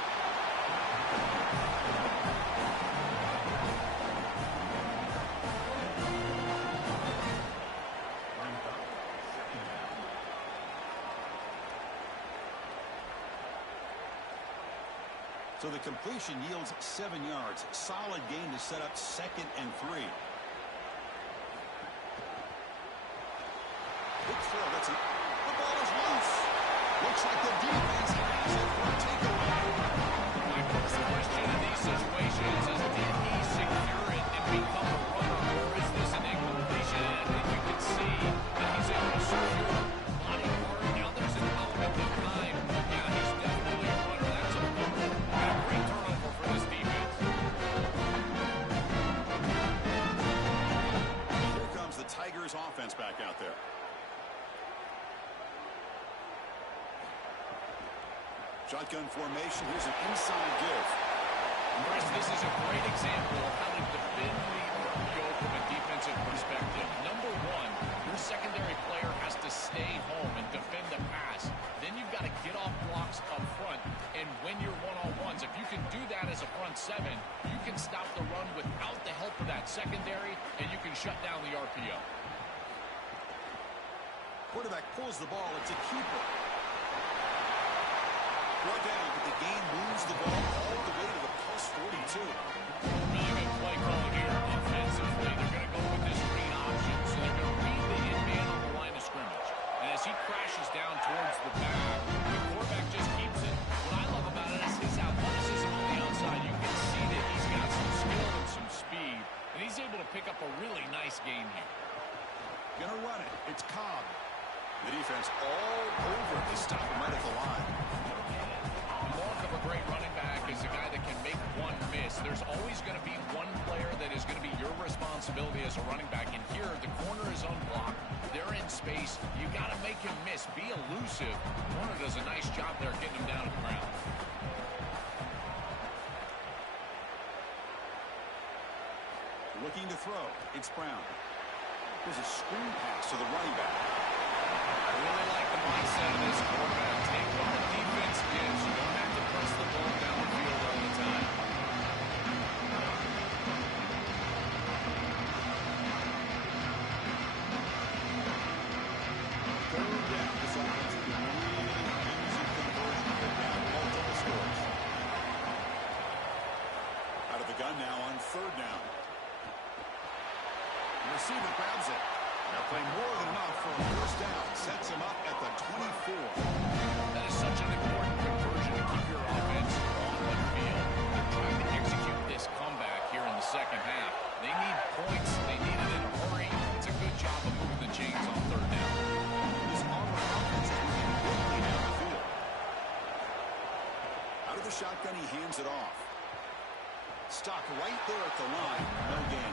So the completion yields 7 yards. Solid gain to set up 2nd and 3. Big throw. That's it. The ball is loose. Looks like the defense has it for a takeaway. My first question in these situations is, did he secure it and become a runner, or is this an incompletion? And you can see that he's able to secure body part. Now there's an element of time. Yeah, he's definitely a runner. That's a fumble. And a great turnover for this defense. Here comes the Tigers offense back out there. Shotgun formation. Here's an inside give. Chris, this is a great example of how to defend the RPO from a defensive perspective. Number one, your secondary player has to stay home and defend the pass. Then you've got to get off blocks up front and win your one-on-ones. If you can do that as a front seven, you can stop the run without the help of that secondary, and you can shut down the RPO. Quarterback pulls the ball. It's a keeper. Brought down, but the game moves the ball all the way to the +42. Really good play calling here offensively. They're going to go with this green option, so they're going to read the in-man on the line of scrimmage. And as he crashes down towards the back, the quarterback just keeps it. What I love about it is his athleticism on the outside. You can see that he's got some skill and some speed, and he's able to pick up a really nice gain here. Gonna run it. It's Cobb. The defense all over it. They stop him right at the line. Mark of a great running back is a guy that can make one miss. There's always going to be one player that is going to be your responsibility as a running back. And here, the corner is unblocked. They're in space. You got to make him miss. Be elusive. The corner does a nice job there getting him down to the ground. Looking to throw. It's Brown. There's a screen pass to the running back. I really like the mindset of this quarterback. Take what the defense gives. You don't have to press the ball down the field all the time. Third down. This offense is a really easy conversion here down multiple scores. Out of the gun now on 3rd down. The receiver grabs it. They'll play more than enough for a first down. Sets him up at the 24. That is such an important conversion to keep your offense on the field. They're trying to execute this comeback here in the second half. They need points. They need it in a hurry. It's a good job of moving the chains on 3rd down. This Auburn offense is moving quickly down the field. Out of the shotgun, he hands it off. Stopped right there at the line. No gain.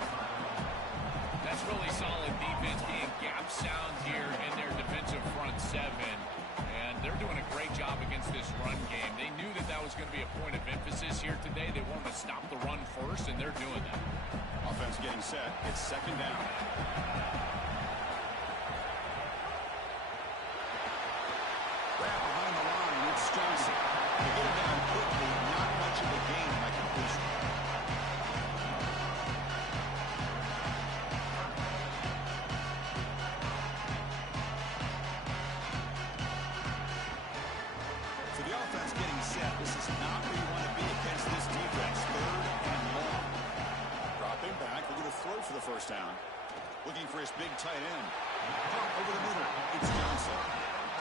That's really solid defense, being gap sound here in their defensive front seven. And they're doing a great job against this run game. They knew that that was going to be a point of emphasis here today. They wanted to stop the run first, and they're doing that. Offense getting set. It's 2nd down. Grab behind the line. It's Johnson. They get him down quickly. Not much of a gain by completion. That's not where you want to be against this defense. Third and long. Dropping back, looking to throw for the first down. Looking for his big tight end. Caught over the middle. It's Johnson.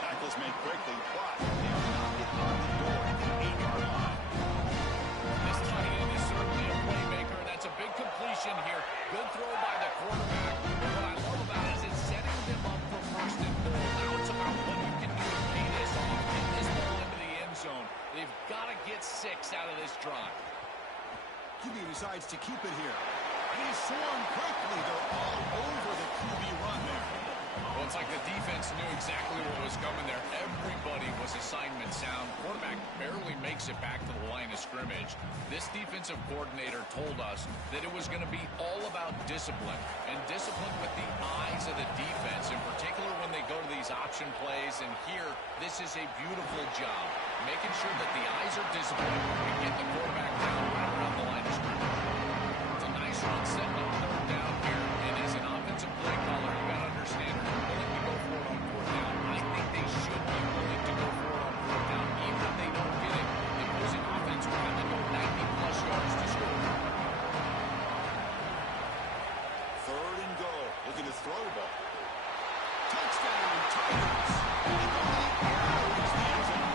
Tackles made quickly, but they'll knock it on the door at the 8-yard line. This tight end is certainly a playmaker, and that's a big completion here. Good throw by the quarterback. What I love about it is it's setting them up for first and goal. Now it's about what you can do to pay this off. Get this ball into the end zone. They've got to get 6 out of this drive. QB decides to keep it here. He swung quickly. They're all over the QB run there. Well, it's like the defense knew exactly what was coming there. Everybody was assignment sound. Quarterback barely makes it back to the line of scrimmage. This defensive coordinator told us that it was going to be all about discipline, and discipline with the eyes of the defense, in particular when they go to these option plays. And here, this is a beautiful job, making sure that the eyes are disciplined and get the quarterback down right around the line of scrimmage. It's a nice run setting up third down here, and as an offensive play caller, you got to understand they're willing to go for it on fourth down. I think they should be willing to go for it on fourth down, even if they don't get it. The opposing offense will have to go 90-plus yards to score. Third and goal. Looking to throw the ball. Touchdown, Tigers. And the lead now is the end zone.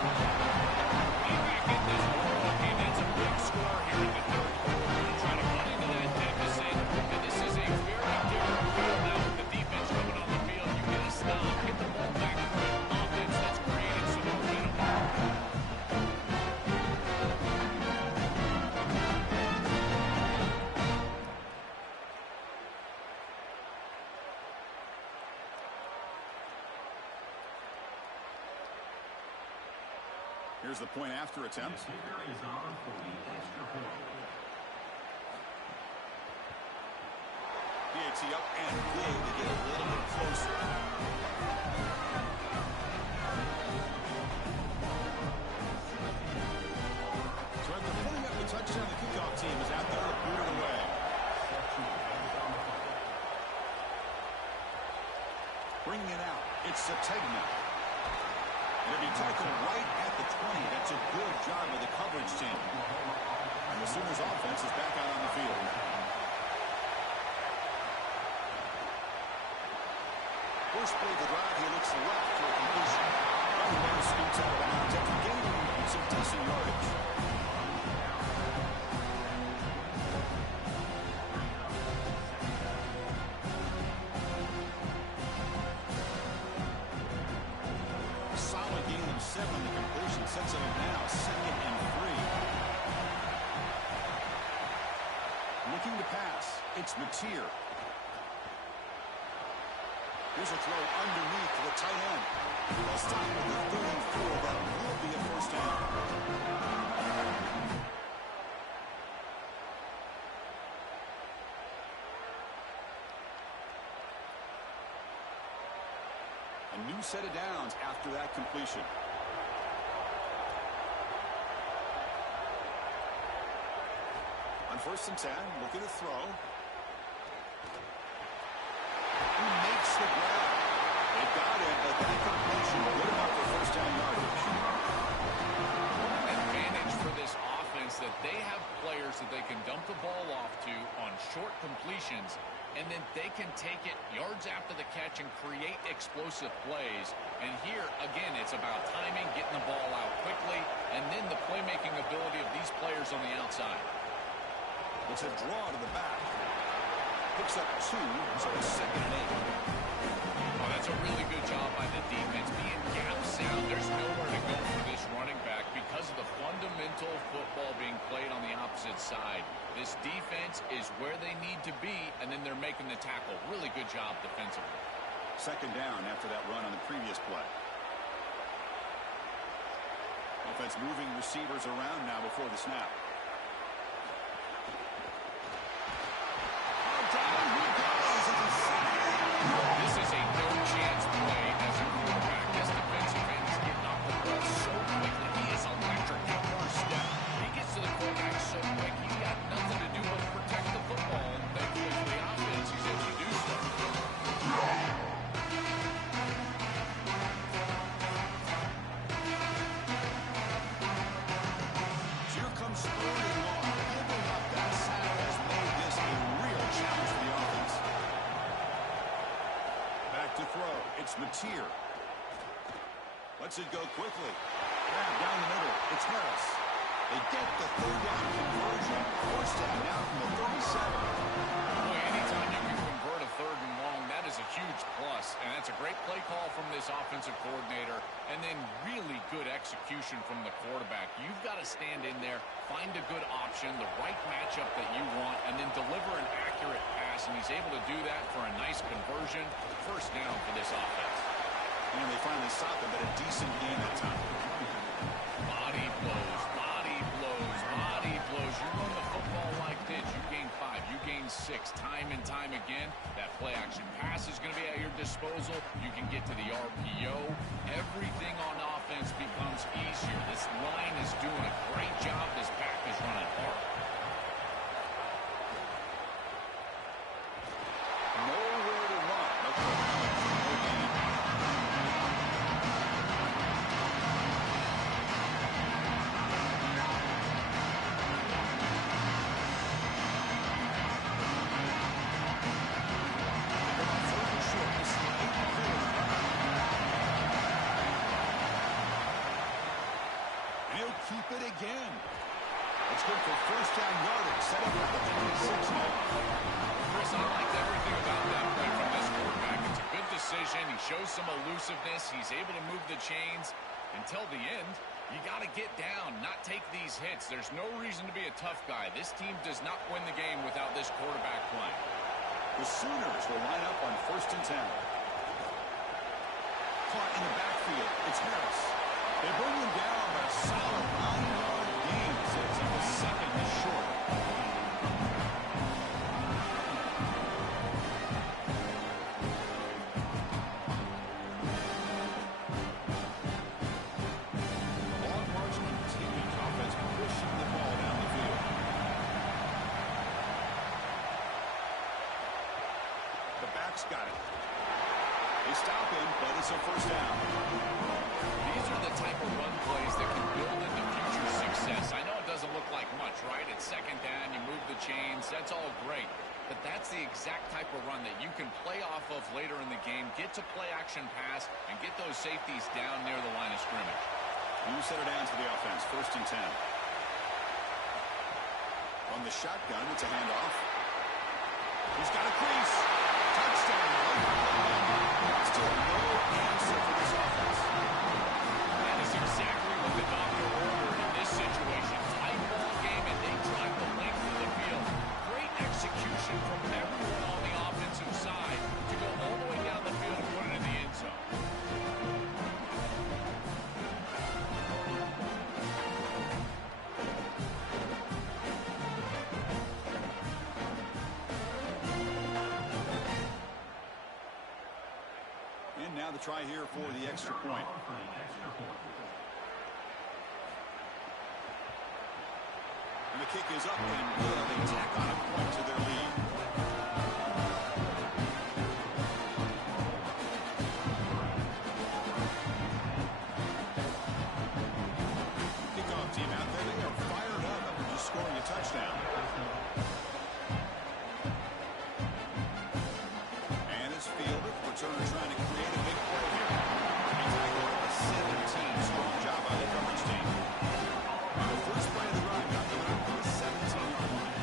Back in this ball game, that's a big score here in the third quarter. To try to cut into that deficit, and this is a very different field now with the defense coming on the field. You get a stop, get the ball back for an offense that's created some momentum. Here's the point after attempt. Kicker is on for the extra point. PAT up and good to get a little bit closer. So after pulling up the touchdown, the kickoff team is out there to boot it away. Bringing it out, it's Sategna. It'll be tackled right at the 20. That's a good job of the coverage team. And the Sooners offense is back out on the field. First play of the drive, he looks left for a completion. Running scoots out of bounds after gaining some decent yardage. Solid gain of 7 on the completion. Sets him up now, 2nd and 3. Looking to pass. It's Mateer. Here's a throw underneath to the tight end. They'll stop with the 34. That will be a first down. A new set of downs after that completion. On 1st and 10, looking to throw. He makes the grab. They got it, but that completion good enough for first down yardage. An advantage for this offense that they have players that they can dump the ball off to on short completions, and then they can take it yards after the catch and create explosive plays. And here, again, it's about timing, getting the ball out quickly, and then the playmaking ability of these players on the outside. It's a draw to the back. Picks up 2, so it's 2nd and 8. Oh, that's a really good job by the defense. Being gap sound, there's nowhere to go for this running back because of the fundamental football being played on the opposite side. This defense is where they need to be, and then they're making the tackle. Really good job defensively. 2nd down after that run on the previous play. Offense moving receivers around now before the snap. This is a no-chance play as a quarterback. This defensive end is getting off the ball so quickly. He is electric. That first step. He gets to the quarterback so quick, he's got nothing to do but protect the football. And thankfully for the offense, he's able to do so. throw. It's Mateer. Lets it go quickly. Grab down the middle. It's Harris. They get the third down conversion. First down now from the 37. Boy, anytime you can convert a third and long, that is a huge plus. And that's a great play call from this offensive coordinator. And then really good execution from the quarterback. You've got to stand in there, find a good option, the right matchup that you want, and then deliver an accurate pass. And he's able to do that for a nice conversion. First down for this offense. And they finally stop him, but a decent gain that time. Body blows, body blows, body blows. You run the football like this, you gain 5, you gain 6, time and time again. That play action pass is going to be at your disposal. You can get to the RPO. Everything on offense becomes easier. This line is doing a great job. This pack is running hard. Nowhere to run. No gain. Keep it again. It's good for first down yardage. Set up at the 26 now. Chris, I liked everything about that play from this quarterback. It's a good decision. He shows some elusiveness. He's able to move the chains until the end. You got to get down, not take these hits. There's no reason to be a tough guy. This team does not win the game without this quarterback playing. The Sooners will line up on first and 10. Caught in the backfield. It's Harris. They bring him down by a solid 9-yard gain. So it's up a second and short. The long march continues. Offense pushing the ball down the field. The back's got it. They stop him, but it's a first down. These are the type of run plays that can build into future success. I know it doesn't look like much, right? It's second down, you move the chains, that's all great. But that's the exact type of run that you can play off of later in the game, get to play action pass, and get those safeties down near the line of scrimmage. New set of downs for the offense, first and 10. On the shotgun, it's a handoff. He's got a crease. Touchdown. Still no answer for this offense. That is exactly what the doctor ordered in this situation. Tight ball game, and they drive the length of the field. Great execution from everyone on the offensive side to go all the way down the field and put it in the end zone. And now the try here for the extra point. And the kick is up and good. They tack on a point to their lead. Kickoff team out there. They are fired up after just scoring a touchdown. And it's fielded. Returner trying to create a big play here. He tackled a 17. Strong job by the coverage team. The first play of the run got them out to the 17-yard line.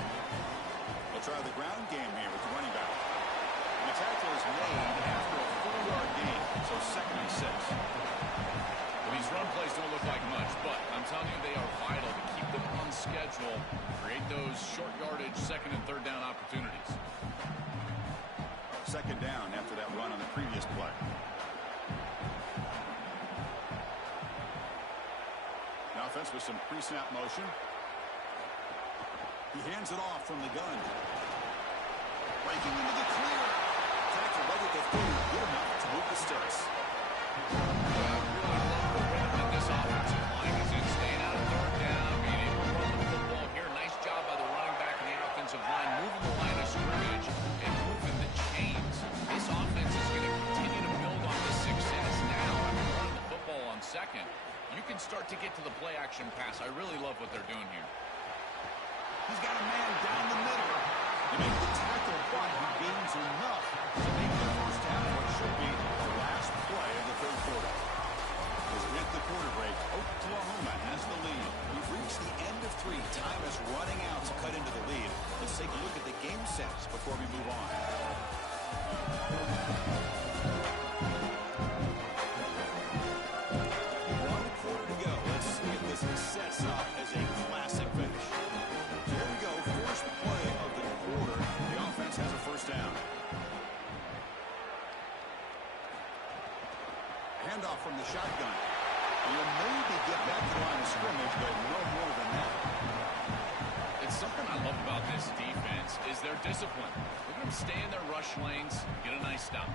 They'll try the ground game here with the running back. And the tackle is made after a 4-yard gain, so second and 6. Well, these run plays don't look like much, but I'm telling you they are vital to keep them on schedule, create those short yardage second and third down opportunities. Second down after that run on the previous play. The offense with some pre-snap motion. He hands it off from the gun. Breaking into the clear. Tackle right at the 30. Good enough to move the sticks. This offensive line is in, staying out of third down, being able to run the football here. Nice job by the running back and the offensive line, moving the line of scrimmage and moving the chains. This offense is going to continue to build on this success now after running the football on second. You can start to get to the play action pass. I really love what they're doing here. He's got a man down the middle. They make the tackle, but he gains enough to make the first down what should be a Handoff from the shotgun. You'll maybe get back to the line of scrimmage, but no more than that. It's something I love about this defense is their discipline. Look at them stay in their rush lanes, get a nice stop.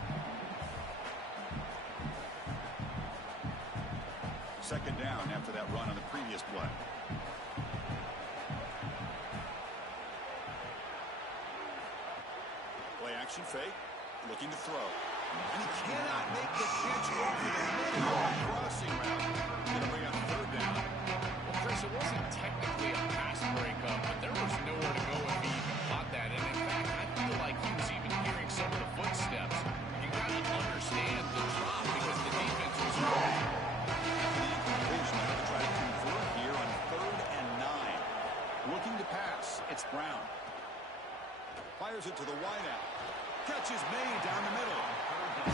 Second down after that run on the previous play. Play action fake, looking to throw. And he cannot make the catch over the middle crossing route. Going to bring up third down. Well, Chris, it wasn't technically a pass breakup, but there was nowhere to go if he even caught that. And in fact, I feel like he was even hearing some of the footsteps. You got to understand the drop because the defense was wrong. To try to convert here on 3rd and 9. Looking to pass. It's Brown. Fires it to the wideout. Catch is made down the middle.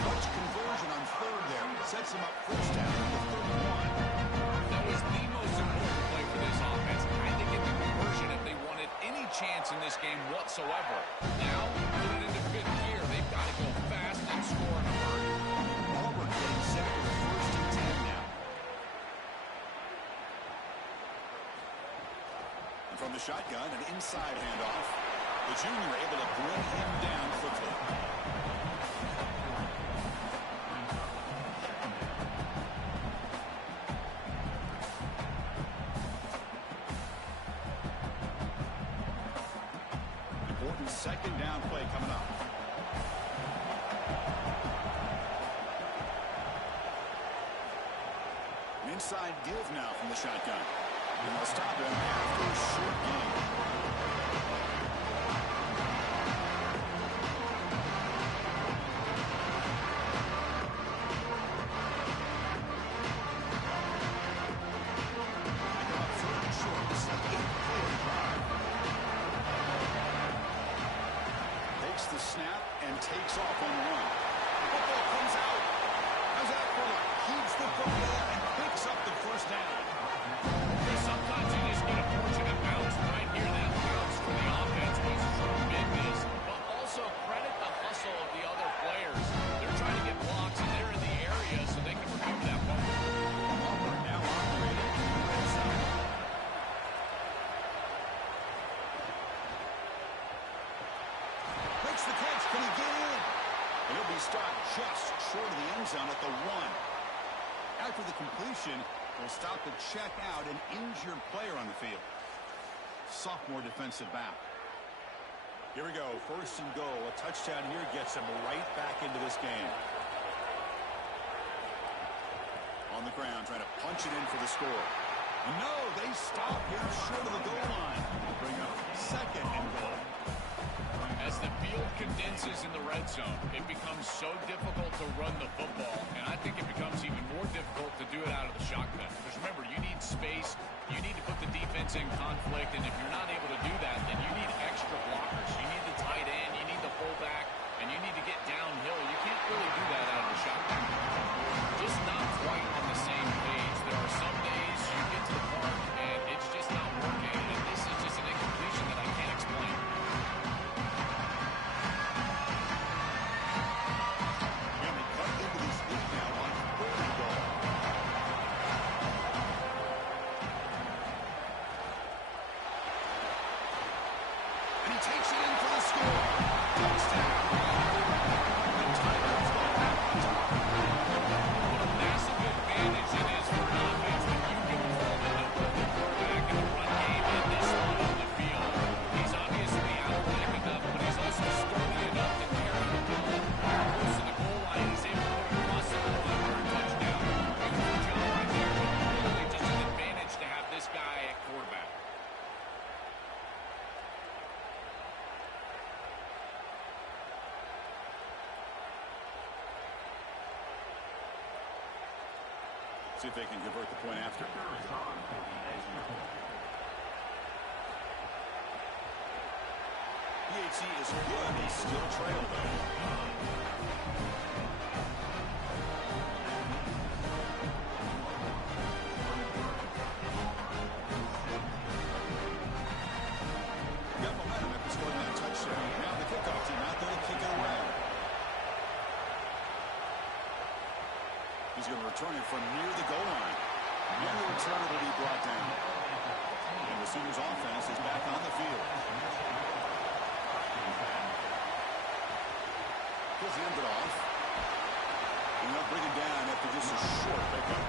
Clutch conversion on 3rd there. Sets him up first down to 31. That was the most important play for this offense. Had to get the conversion if they wanted any chance in this game whatsoever. Now, put it into 5th gear. They've got to go fast and score in a hurry. Auburn getting set for 1st and 10 now. And from the shotgun, an inside handoff. The junior able to bring him down quickly. Important second down play coming up. An inside give now from the shotgun. And they'll stop him after a short game. Snap and takes off on the run. Football comes out. How's that for luck? Keeps the football and picks up the first down. Sometimes you just get a fortunate bounce right here. That bounce for the offense was tremendous, but also credit the hustle of the other players. They're trying to get blocks, and they're in the area so they can remove that fumble. Auburn now operating in the red zone. Makes the catch. Can he get in? And he'll be stopped just short of the end zone at the 1. After the completion, they'll stop to check out an injured player on the field. Sophomore defensive back. Here we go. 1st and goal. A touchdown here gets him right back into this game. On the ground, trying to punch it in for the score. No, they stop here short of the goal line. Bring up 2nd and goal. As the field condenses in the red zone, it becomes so difficult to run the football, and I think it becomes even more difficult to do it out of the shotgun. Because remember, you need space, you need to put the defense in conflict, and if you're not able to do that, then you need extra blockers. You need the tight end, you need the fullback, and you need to get downhill. You can't really do that out of the shotgun. Just not quite on the same page. There are some days you get to the park, and it's just not working, and this is just an incompletion that I can't explain. Takes it in for the score. Touchdown. The Tigers go back on top. What a massive advantage it is for an offense when you can hold it up with the quarterback in the run game in this spot on the field. He's obviously athletic enough, but he's also sturdy enough to carry the ball close to the goal line. He's able to put it across the goal line for a touchdown. Good job right there, but really just an advantage to have this guy at quarterback. See if they can convert the point after. PHC is good. They still trail, though. Got momentum after scoring that touchdown. Now the kickoff team out there to kick it away. He's going to return it from near the goal line. And the return will be brought down. And the Sooners offense is back on the field. He'll hand it off. And they'll bring it down after just a short pickup.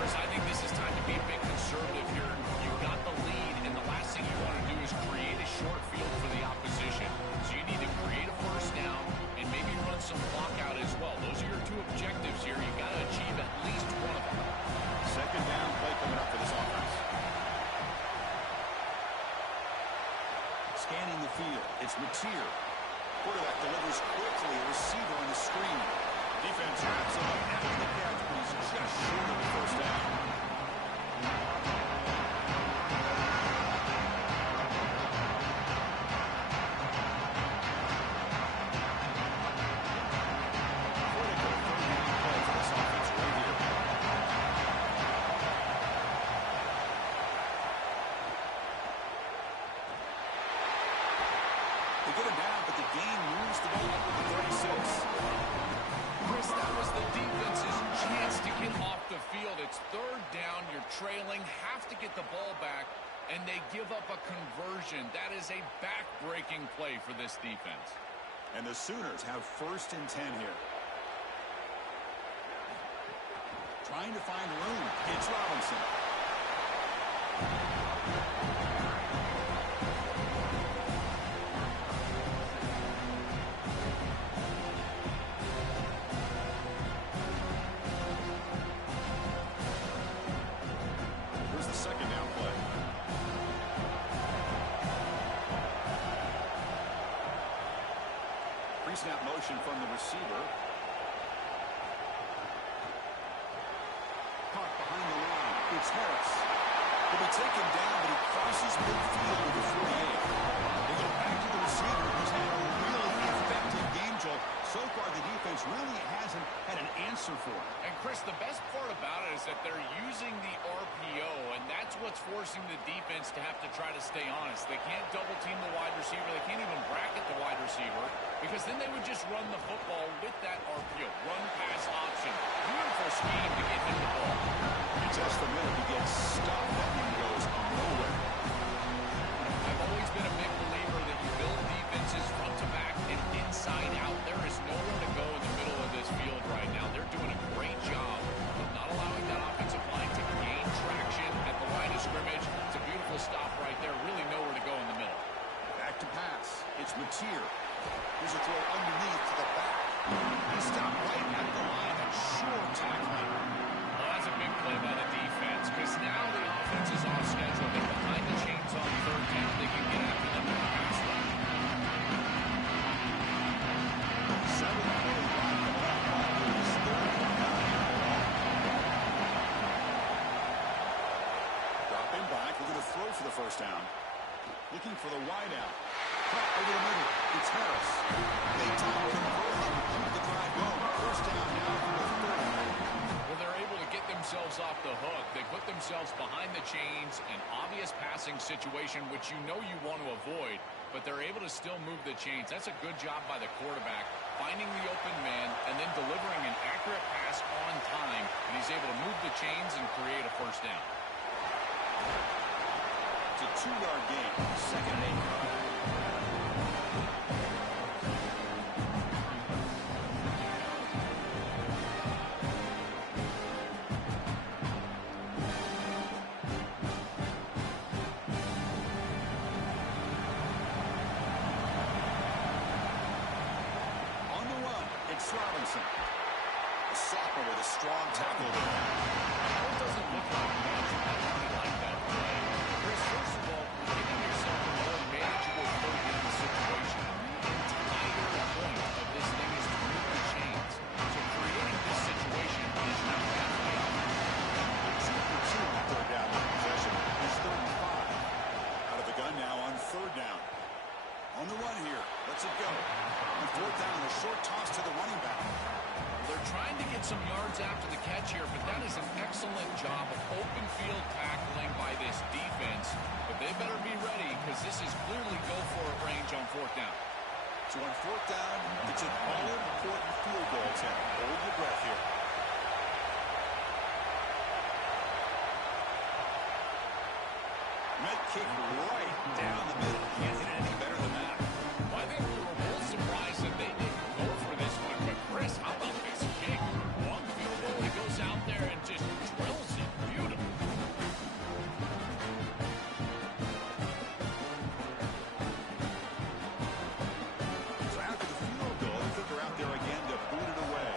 Chris, I think this is time to be a bit conservative here. You've got the lead, and the last thing you want to do is create a short field for the opposition. So you need to create a first down and maybe run some clock out as well. Those are your two objectives here. You've got to achieve at least one of them. Second down play coming up for this offense. Scanning the field. It's Mateer. Quarterback delivers quickly. A receiver on the screen. Defense wraps him up after the catch, but he's just short of the first down. Critical third down play for this offense right here. They get him down, but the gain moves the ball up with the 36. Chris, that was the defense's chance to get off the field. It's third down. You're trailing, have to get the ball back, and they give up a conversion. That is a back-breaking play for this defense. And the Sooners have 1st and 10 here. Trying to find room. It's Robinson. Here's the second down play. Pre-snap motion from the receiver. Caught behind the line. It's Harris. He'll be taken down, but he crosses midfield to the 48. They go back to the receiver, who's had a really effective game, Joel. So far, the defense really hasn't had an answer for it. And, Chris, the best part about it is that they're using the RPO, and that's what's forcing the defense to have to try to stay honest. They can't double-team the wide receiver. They can't even bracket the wide receiver, because then they would just run the football with that RPO, run-pass option. Beautiful scheme to get him the ball. Just the minute he gets stopped, that one goes nowhere. I've always been a big believer that you build defenses front to back and inside out. There is nowhere to go in the middle of this field right now. They're doing a great job of not allowing that offensive line to gain traction at the line of scrimmage. It's a beautiful stop right there. Really nowhere to go in the middle. Back to pass. It's Mateer. Here's a throw underneath to the back. He stopped right at the line and sure tackling. Well, that's a big play by the defense, because now the offense is off schedule. They're behind the chains on third down. They can get after them in the pass line. 7 play right coming up. It's third down. Dropping back. We're going to throw for the first down. Looking for the wide out. Cut over the middle. It's Harris. Big time conversion. Keep the drive going. First down now from the 30. Well, they're able to get themselves off the hook. They put themselves behind the chains, an obvious passing situation, which you know you want to avoid, but they're able to still move the chains. That's a good job by the quarterback, finding the open man and then delivering an accurate pass on time, and he's able to move the chains and create a first down. It's a 2-yard gain. Second and 8. Robinson. A sophomore with a strong tackle there. It doesn't look like much, but I really like that play. Chris, first of all, you're giving yourself a more manageable third down situation. The entire point of this thing is to move the chains. So creating this situation is not bad for you. 2 for 2 on third down. Possession is 35. Out of the gun now on third down. On the run here. Lets it go. On fourth down, a short toss to the running back. They're trying to get some yards after the catch here, but that is an excellent job of open field tackling by this defense. But they better be ready, because this is clearly go-for-it range on fourth down. So on fourth down, it's an all-important field goal attempt. Hold your breath here. kick right down the middle. Can't hit it any better than that. Well, I think we were both surprised that they didn't go for this one. But, Chris, how about this kick? Long field goal. He goes out there and just drills it. Beautiful. So after the field goal, I think they're out there again to boot it away.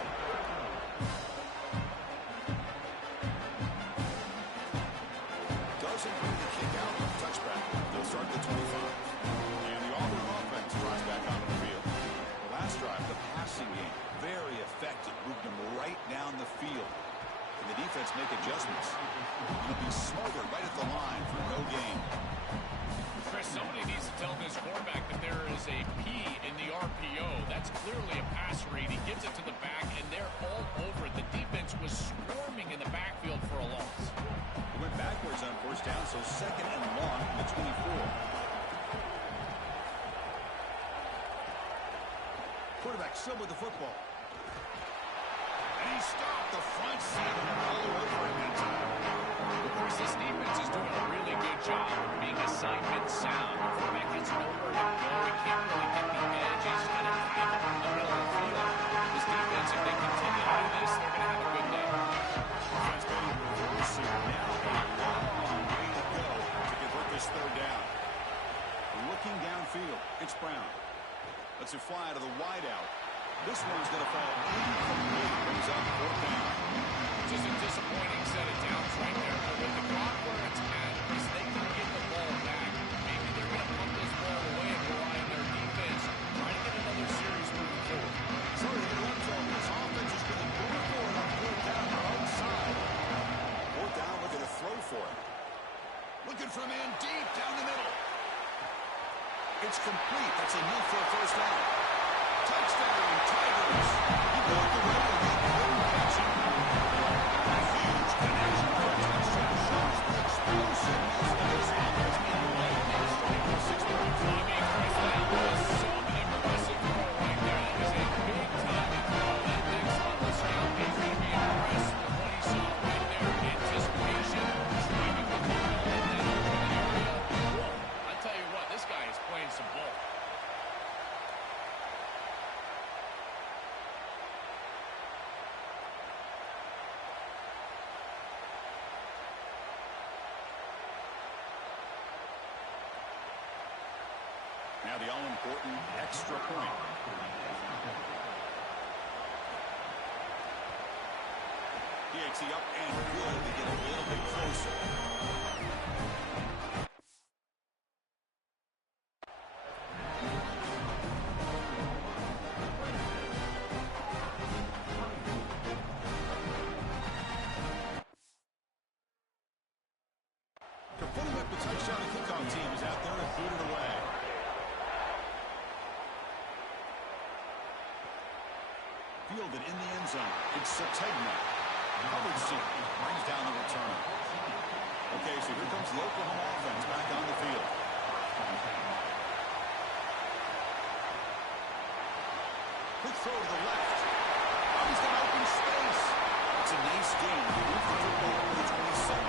Doesn't bring the kick out. Touchback. They'll start the 25. And the Auburn offense drives back onto the field. The last drive, the passing game, very effective. Moved them right down the field. And the defense make adjustments. It'll be smothered right at the line for no gain. Chris, somebody needs to tell this quarterback that there is a P in the RPO. That's clearly a pass read. He gives it to the back, and they're all over it. The defense was swarming in the backfield for a loss. It went backwards on first down, so second and long from the 24. Quarterback still with the football. And he stopped the front seat all over him that time. Chris, this defense is doing a really good job of being assignment sound. The quarterback has nowhere to go. He can't really get the edge. He's kind of tied up in the middle of the field. This defense, if they continue to do this, they're going to have a good day. Defense going to reverse here. Now a long way to go to convert this third down. Looking downfield, it's Brown. Lets it fly to the wideout. This one's going to fall incomplete. Brings up fourth down. Just a disappointing set of downs right there. But with the clock where it's at, is they can get the ball back. Maybe they're going to pump this ball away and rely on their defense. Try to get another series moving forward. So the run trouble. This offense is going to go forward on fourth down outside. Fourth down, looking to throw for it. Looking for a man deep down the middle. It's complete. That's enough for a first down. Touchdown, Tigers. He broke away and he couldn't catch it. A huge connection for a touchdown. Shows the explosiveness of this offense. And right now, starting with 6 points. I mean, Chris, that was some impressive throw right there. That was a big-time throw. That next level scout is going to be impressed with what he saw right there. Anticipation, driving the ball in that open area. Whoa, I tell you what, this guy is playing some ball. Now the all-important extra point. DXE up and good to get a little bit closer. To put him up the touchdown, the kickoff team is out there and boot it away. Fielded in the end zone. It's Sategna. Covered seat. Brings down the return. Okay, so here comes the Oklahoma offense back on the field. Quick throw to the left. Oh, he's got open space. It's a nice game. They move the football to the 27.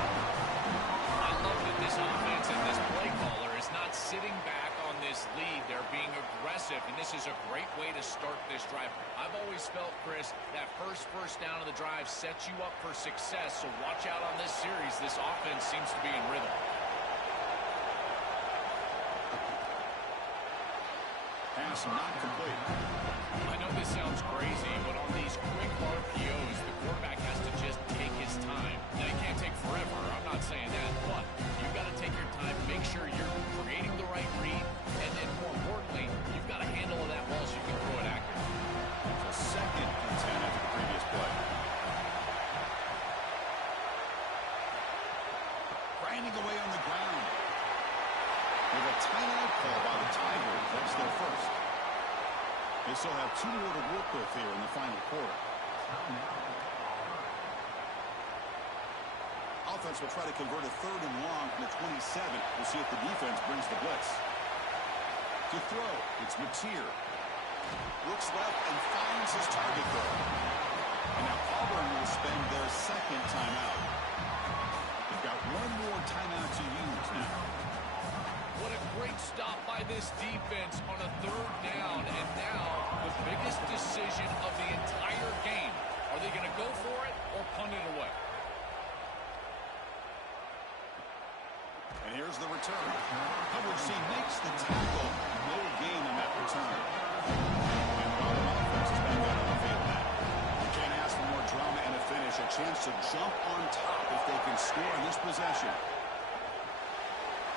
I love that this offense and this play caller is not sitting back on this lead. They're being aggressive, and this is a great way to start this drive. I've always felt, Chris, that first down of the drive sets you up for success, so watch out on this series. This offense seems to be in rhythm. Pass not complete. I know this sounds crazy, but on these quick RPOs, the quarterback has to just take his time. Now, it can't take forever. I'm not saying that, but you've got to take your time, make sure you're creating the right read, and then more importantly, you've got a handle of that ball so you can throw it accurately. So 2nd and 10 after the previous play. Grinding away on the ground. With a timeout call by the Tigers. That's their first. They still have 2 more to work with here in the final quarter. Offense will try to convert a 3rd and long from the 27. We'll see if the defense brings the blitz. To throw, it's Mateer. Looks left and finds his target there. And now Auburn will spend their 2nd timeout. They've got 1 more timeout to use now. this defense on a third down, and now the biggest decision of the entire game. Are they going to go for it or punt it away? And here's the return. Coverage C makes the tackle. No gain on that return. And the offense has been got on the field now. You can't ask for more drama and a finish. A chance to jump on top if they can score in this possession.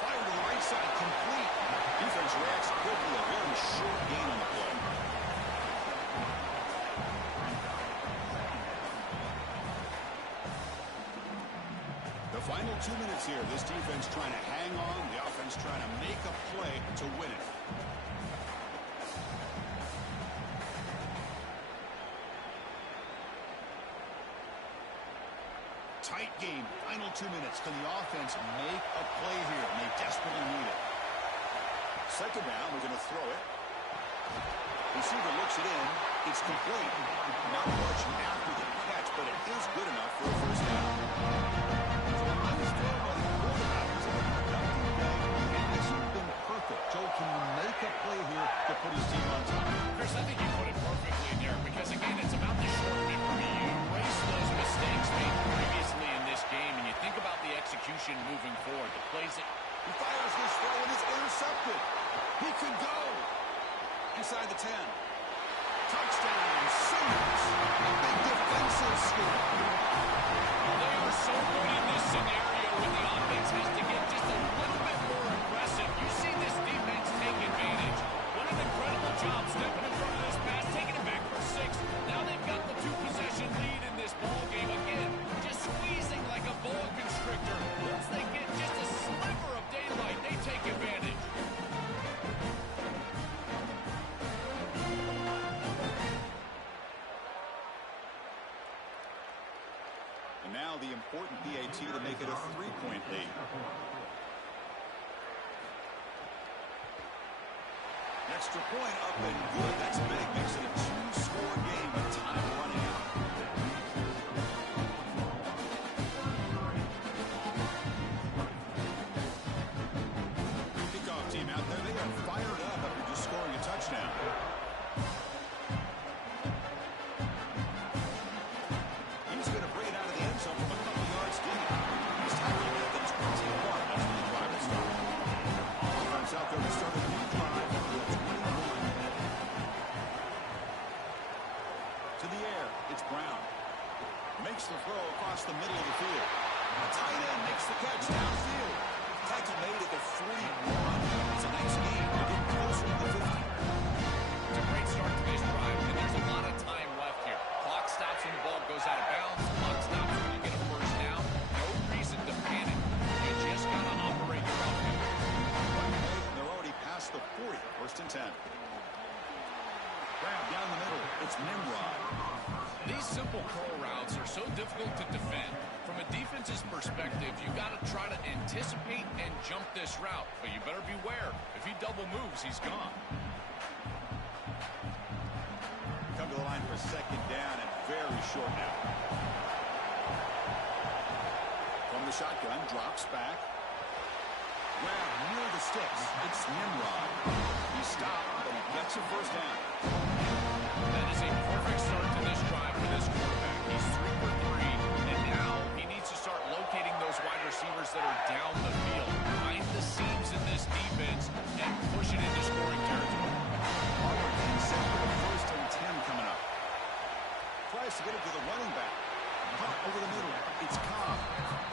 Fire to the right side, complete. Defense reacts quickly. A very short gain on the play. The final 2 minutes here. This defense trying to hang on. The offense trying to make a play to win it. Tight game. Final 2 minutes. Can the offense make a play here? And they desperately need it. Second down. We're going to throw it. Receiver looks it in. It's complete. Not much after the catch, but it is good enough for a first down. Joe, can you make a play here to put his team on top? Chris, I think you put it perfectly there because, again, it's about the short memory. You erase those mistakes made previously in this game, and you think about the execution moving forward. The plays that... He fires this throw, and it's intercepted. He could go. Inside the 10. Touchdown, Sooners. A big defensive score. They are so good in this scenario when the offense has to get just a little bit more aggressive. You see this defense take advantage. What an incredible job stepping in front of this pass, taking it back for 6. Now they've got the 2-possession lead in this ball game. Again, just squeezing like a boa constrictor. Once they get just a sliver of daylight, they take advantage. And now the important PAT to make it a 3-point lead. Extra point up and good. That's big. Makes it a 2-score game with time running out. Kickoff team out there. They got fired up after just scoring a touchdown. He's going to bring it out of the end zone from a couple yards deep. He's tackling it at the 21. That's when the drive will start. Offense out there to start a new drive. To the air, it's Brown. Makes the throw across the middle of the field. A tight end makes the catch downfield. Tackle made at the 41. It's a nice game. They're getting closer to the 50. It's a great start to this drive, and there's a lot of time left here. Clock stops when the ball goes out of bounds. Clock stops when you get a first down. No reason to panic. You just got to operate your offense. They're already past the 40. First and 10. Grab down the middle. It's Nimrod. These simple curl routes are so difficult to defend. From a defense's perspective, you got to try to anticipate and jump this route. But you better beware. If he double moves, he's gone. Come to the line for a second down and very short now. From the shotgun, drops back. Grab near the sticks. It's Nimrod. He stopped, but he gets a first down. That is a perfect start to this drive for this quarterback. He's 3 for 3, and now he needs to start locating those wide receivers that are down the field. Find the seams in this defense and push it into scoring territory. Pollard getting set for the first and 10 coming up. Tries to get it to the running back. Caught over the middle. It's Cobb.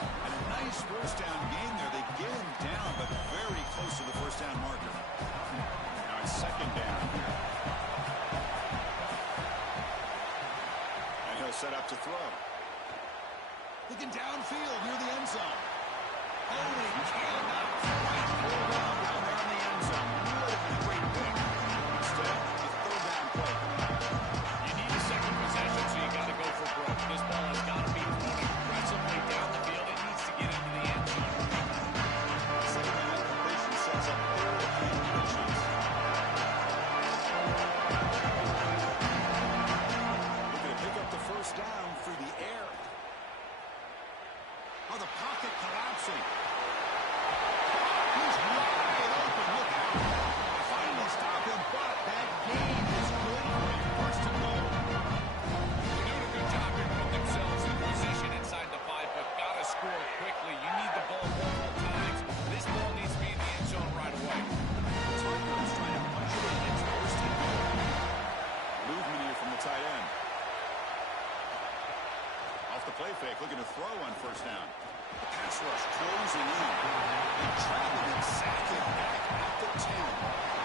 And a nice first down game there. They get him down, but very close to the first down marker. Now it's second down here. And he'll set up to throw. Looking downfield near the end zone. Oh, he cannot quite pull down there in the end zone. Would have been a great pick. Instead, the third down play. You need a second possession, so you got to go for broke. This ball has got to be thrown aggressively down the field. It needs to get into the end zone. Second down completion sets up third and inches. Looking to pick up the first down through the air. Oh, the pocket collapsing. He's wide open. Look out. the play fake, looking to throw on first down. The pass rush closing in. They travel and sack it back at the 10.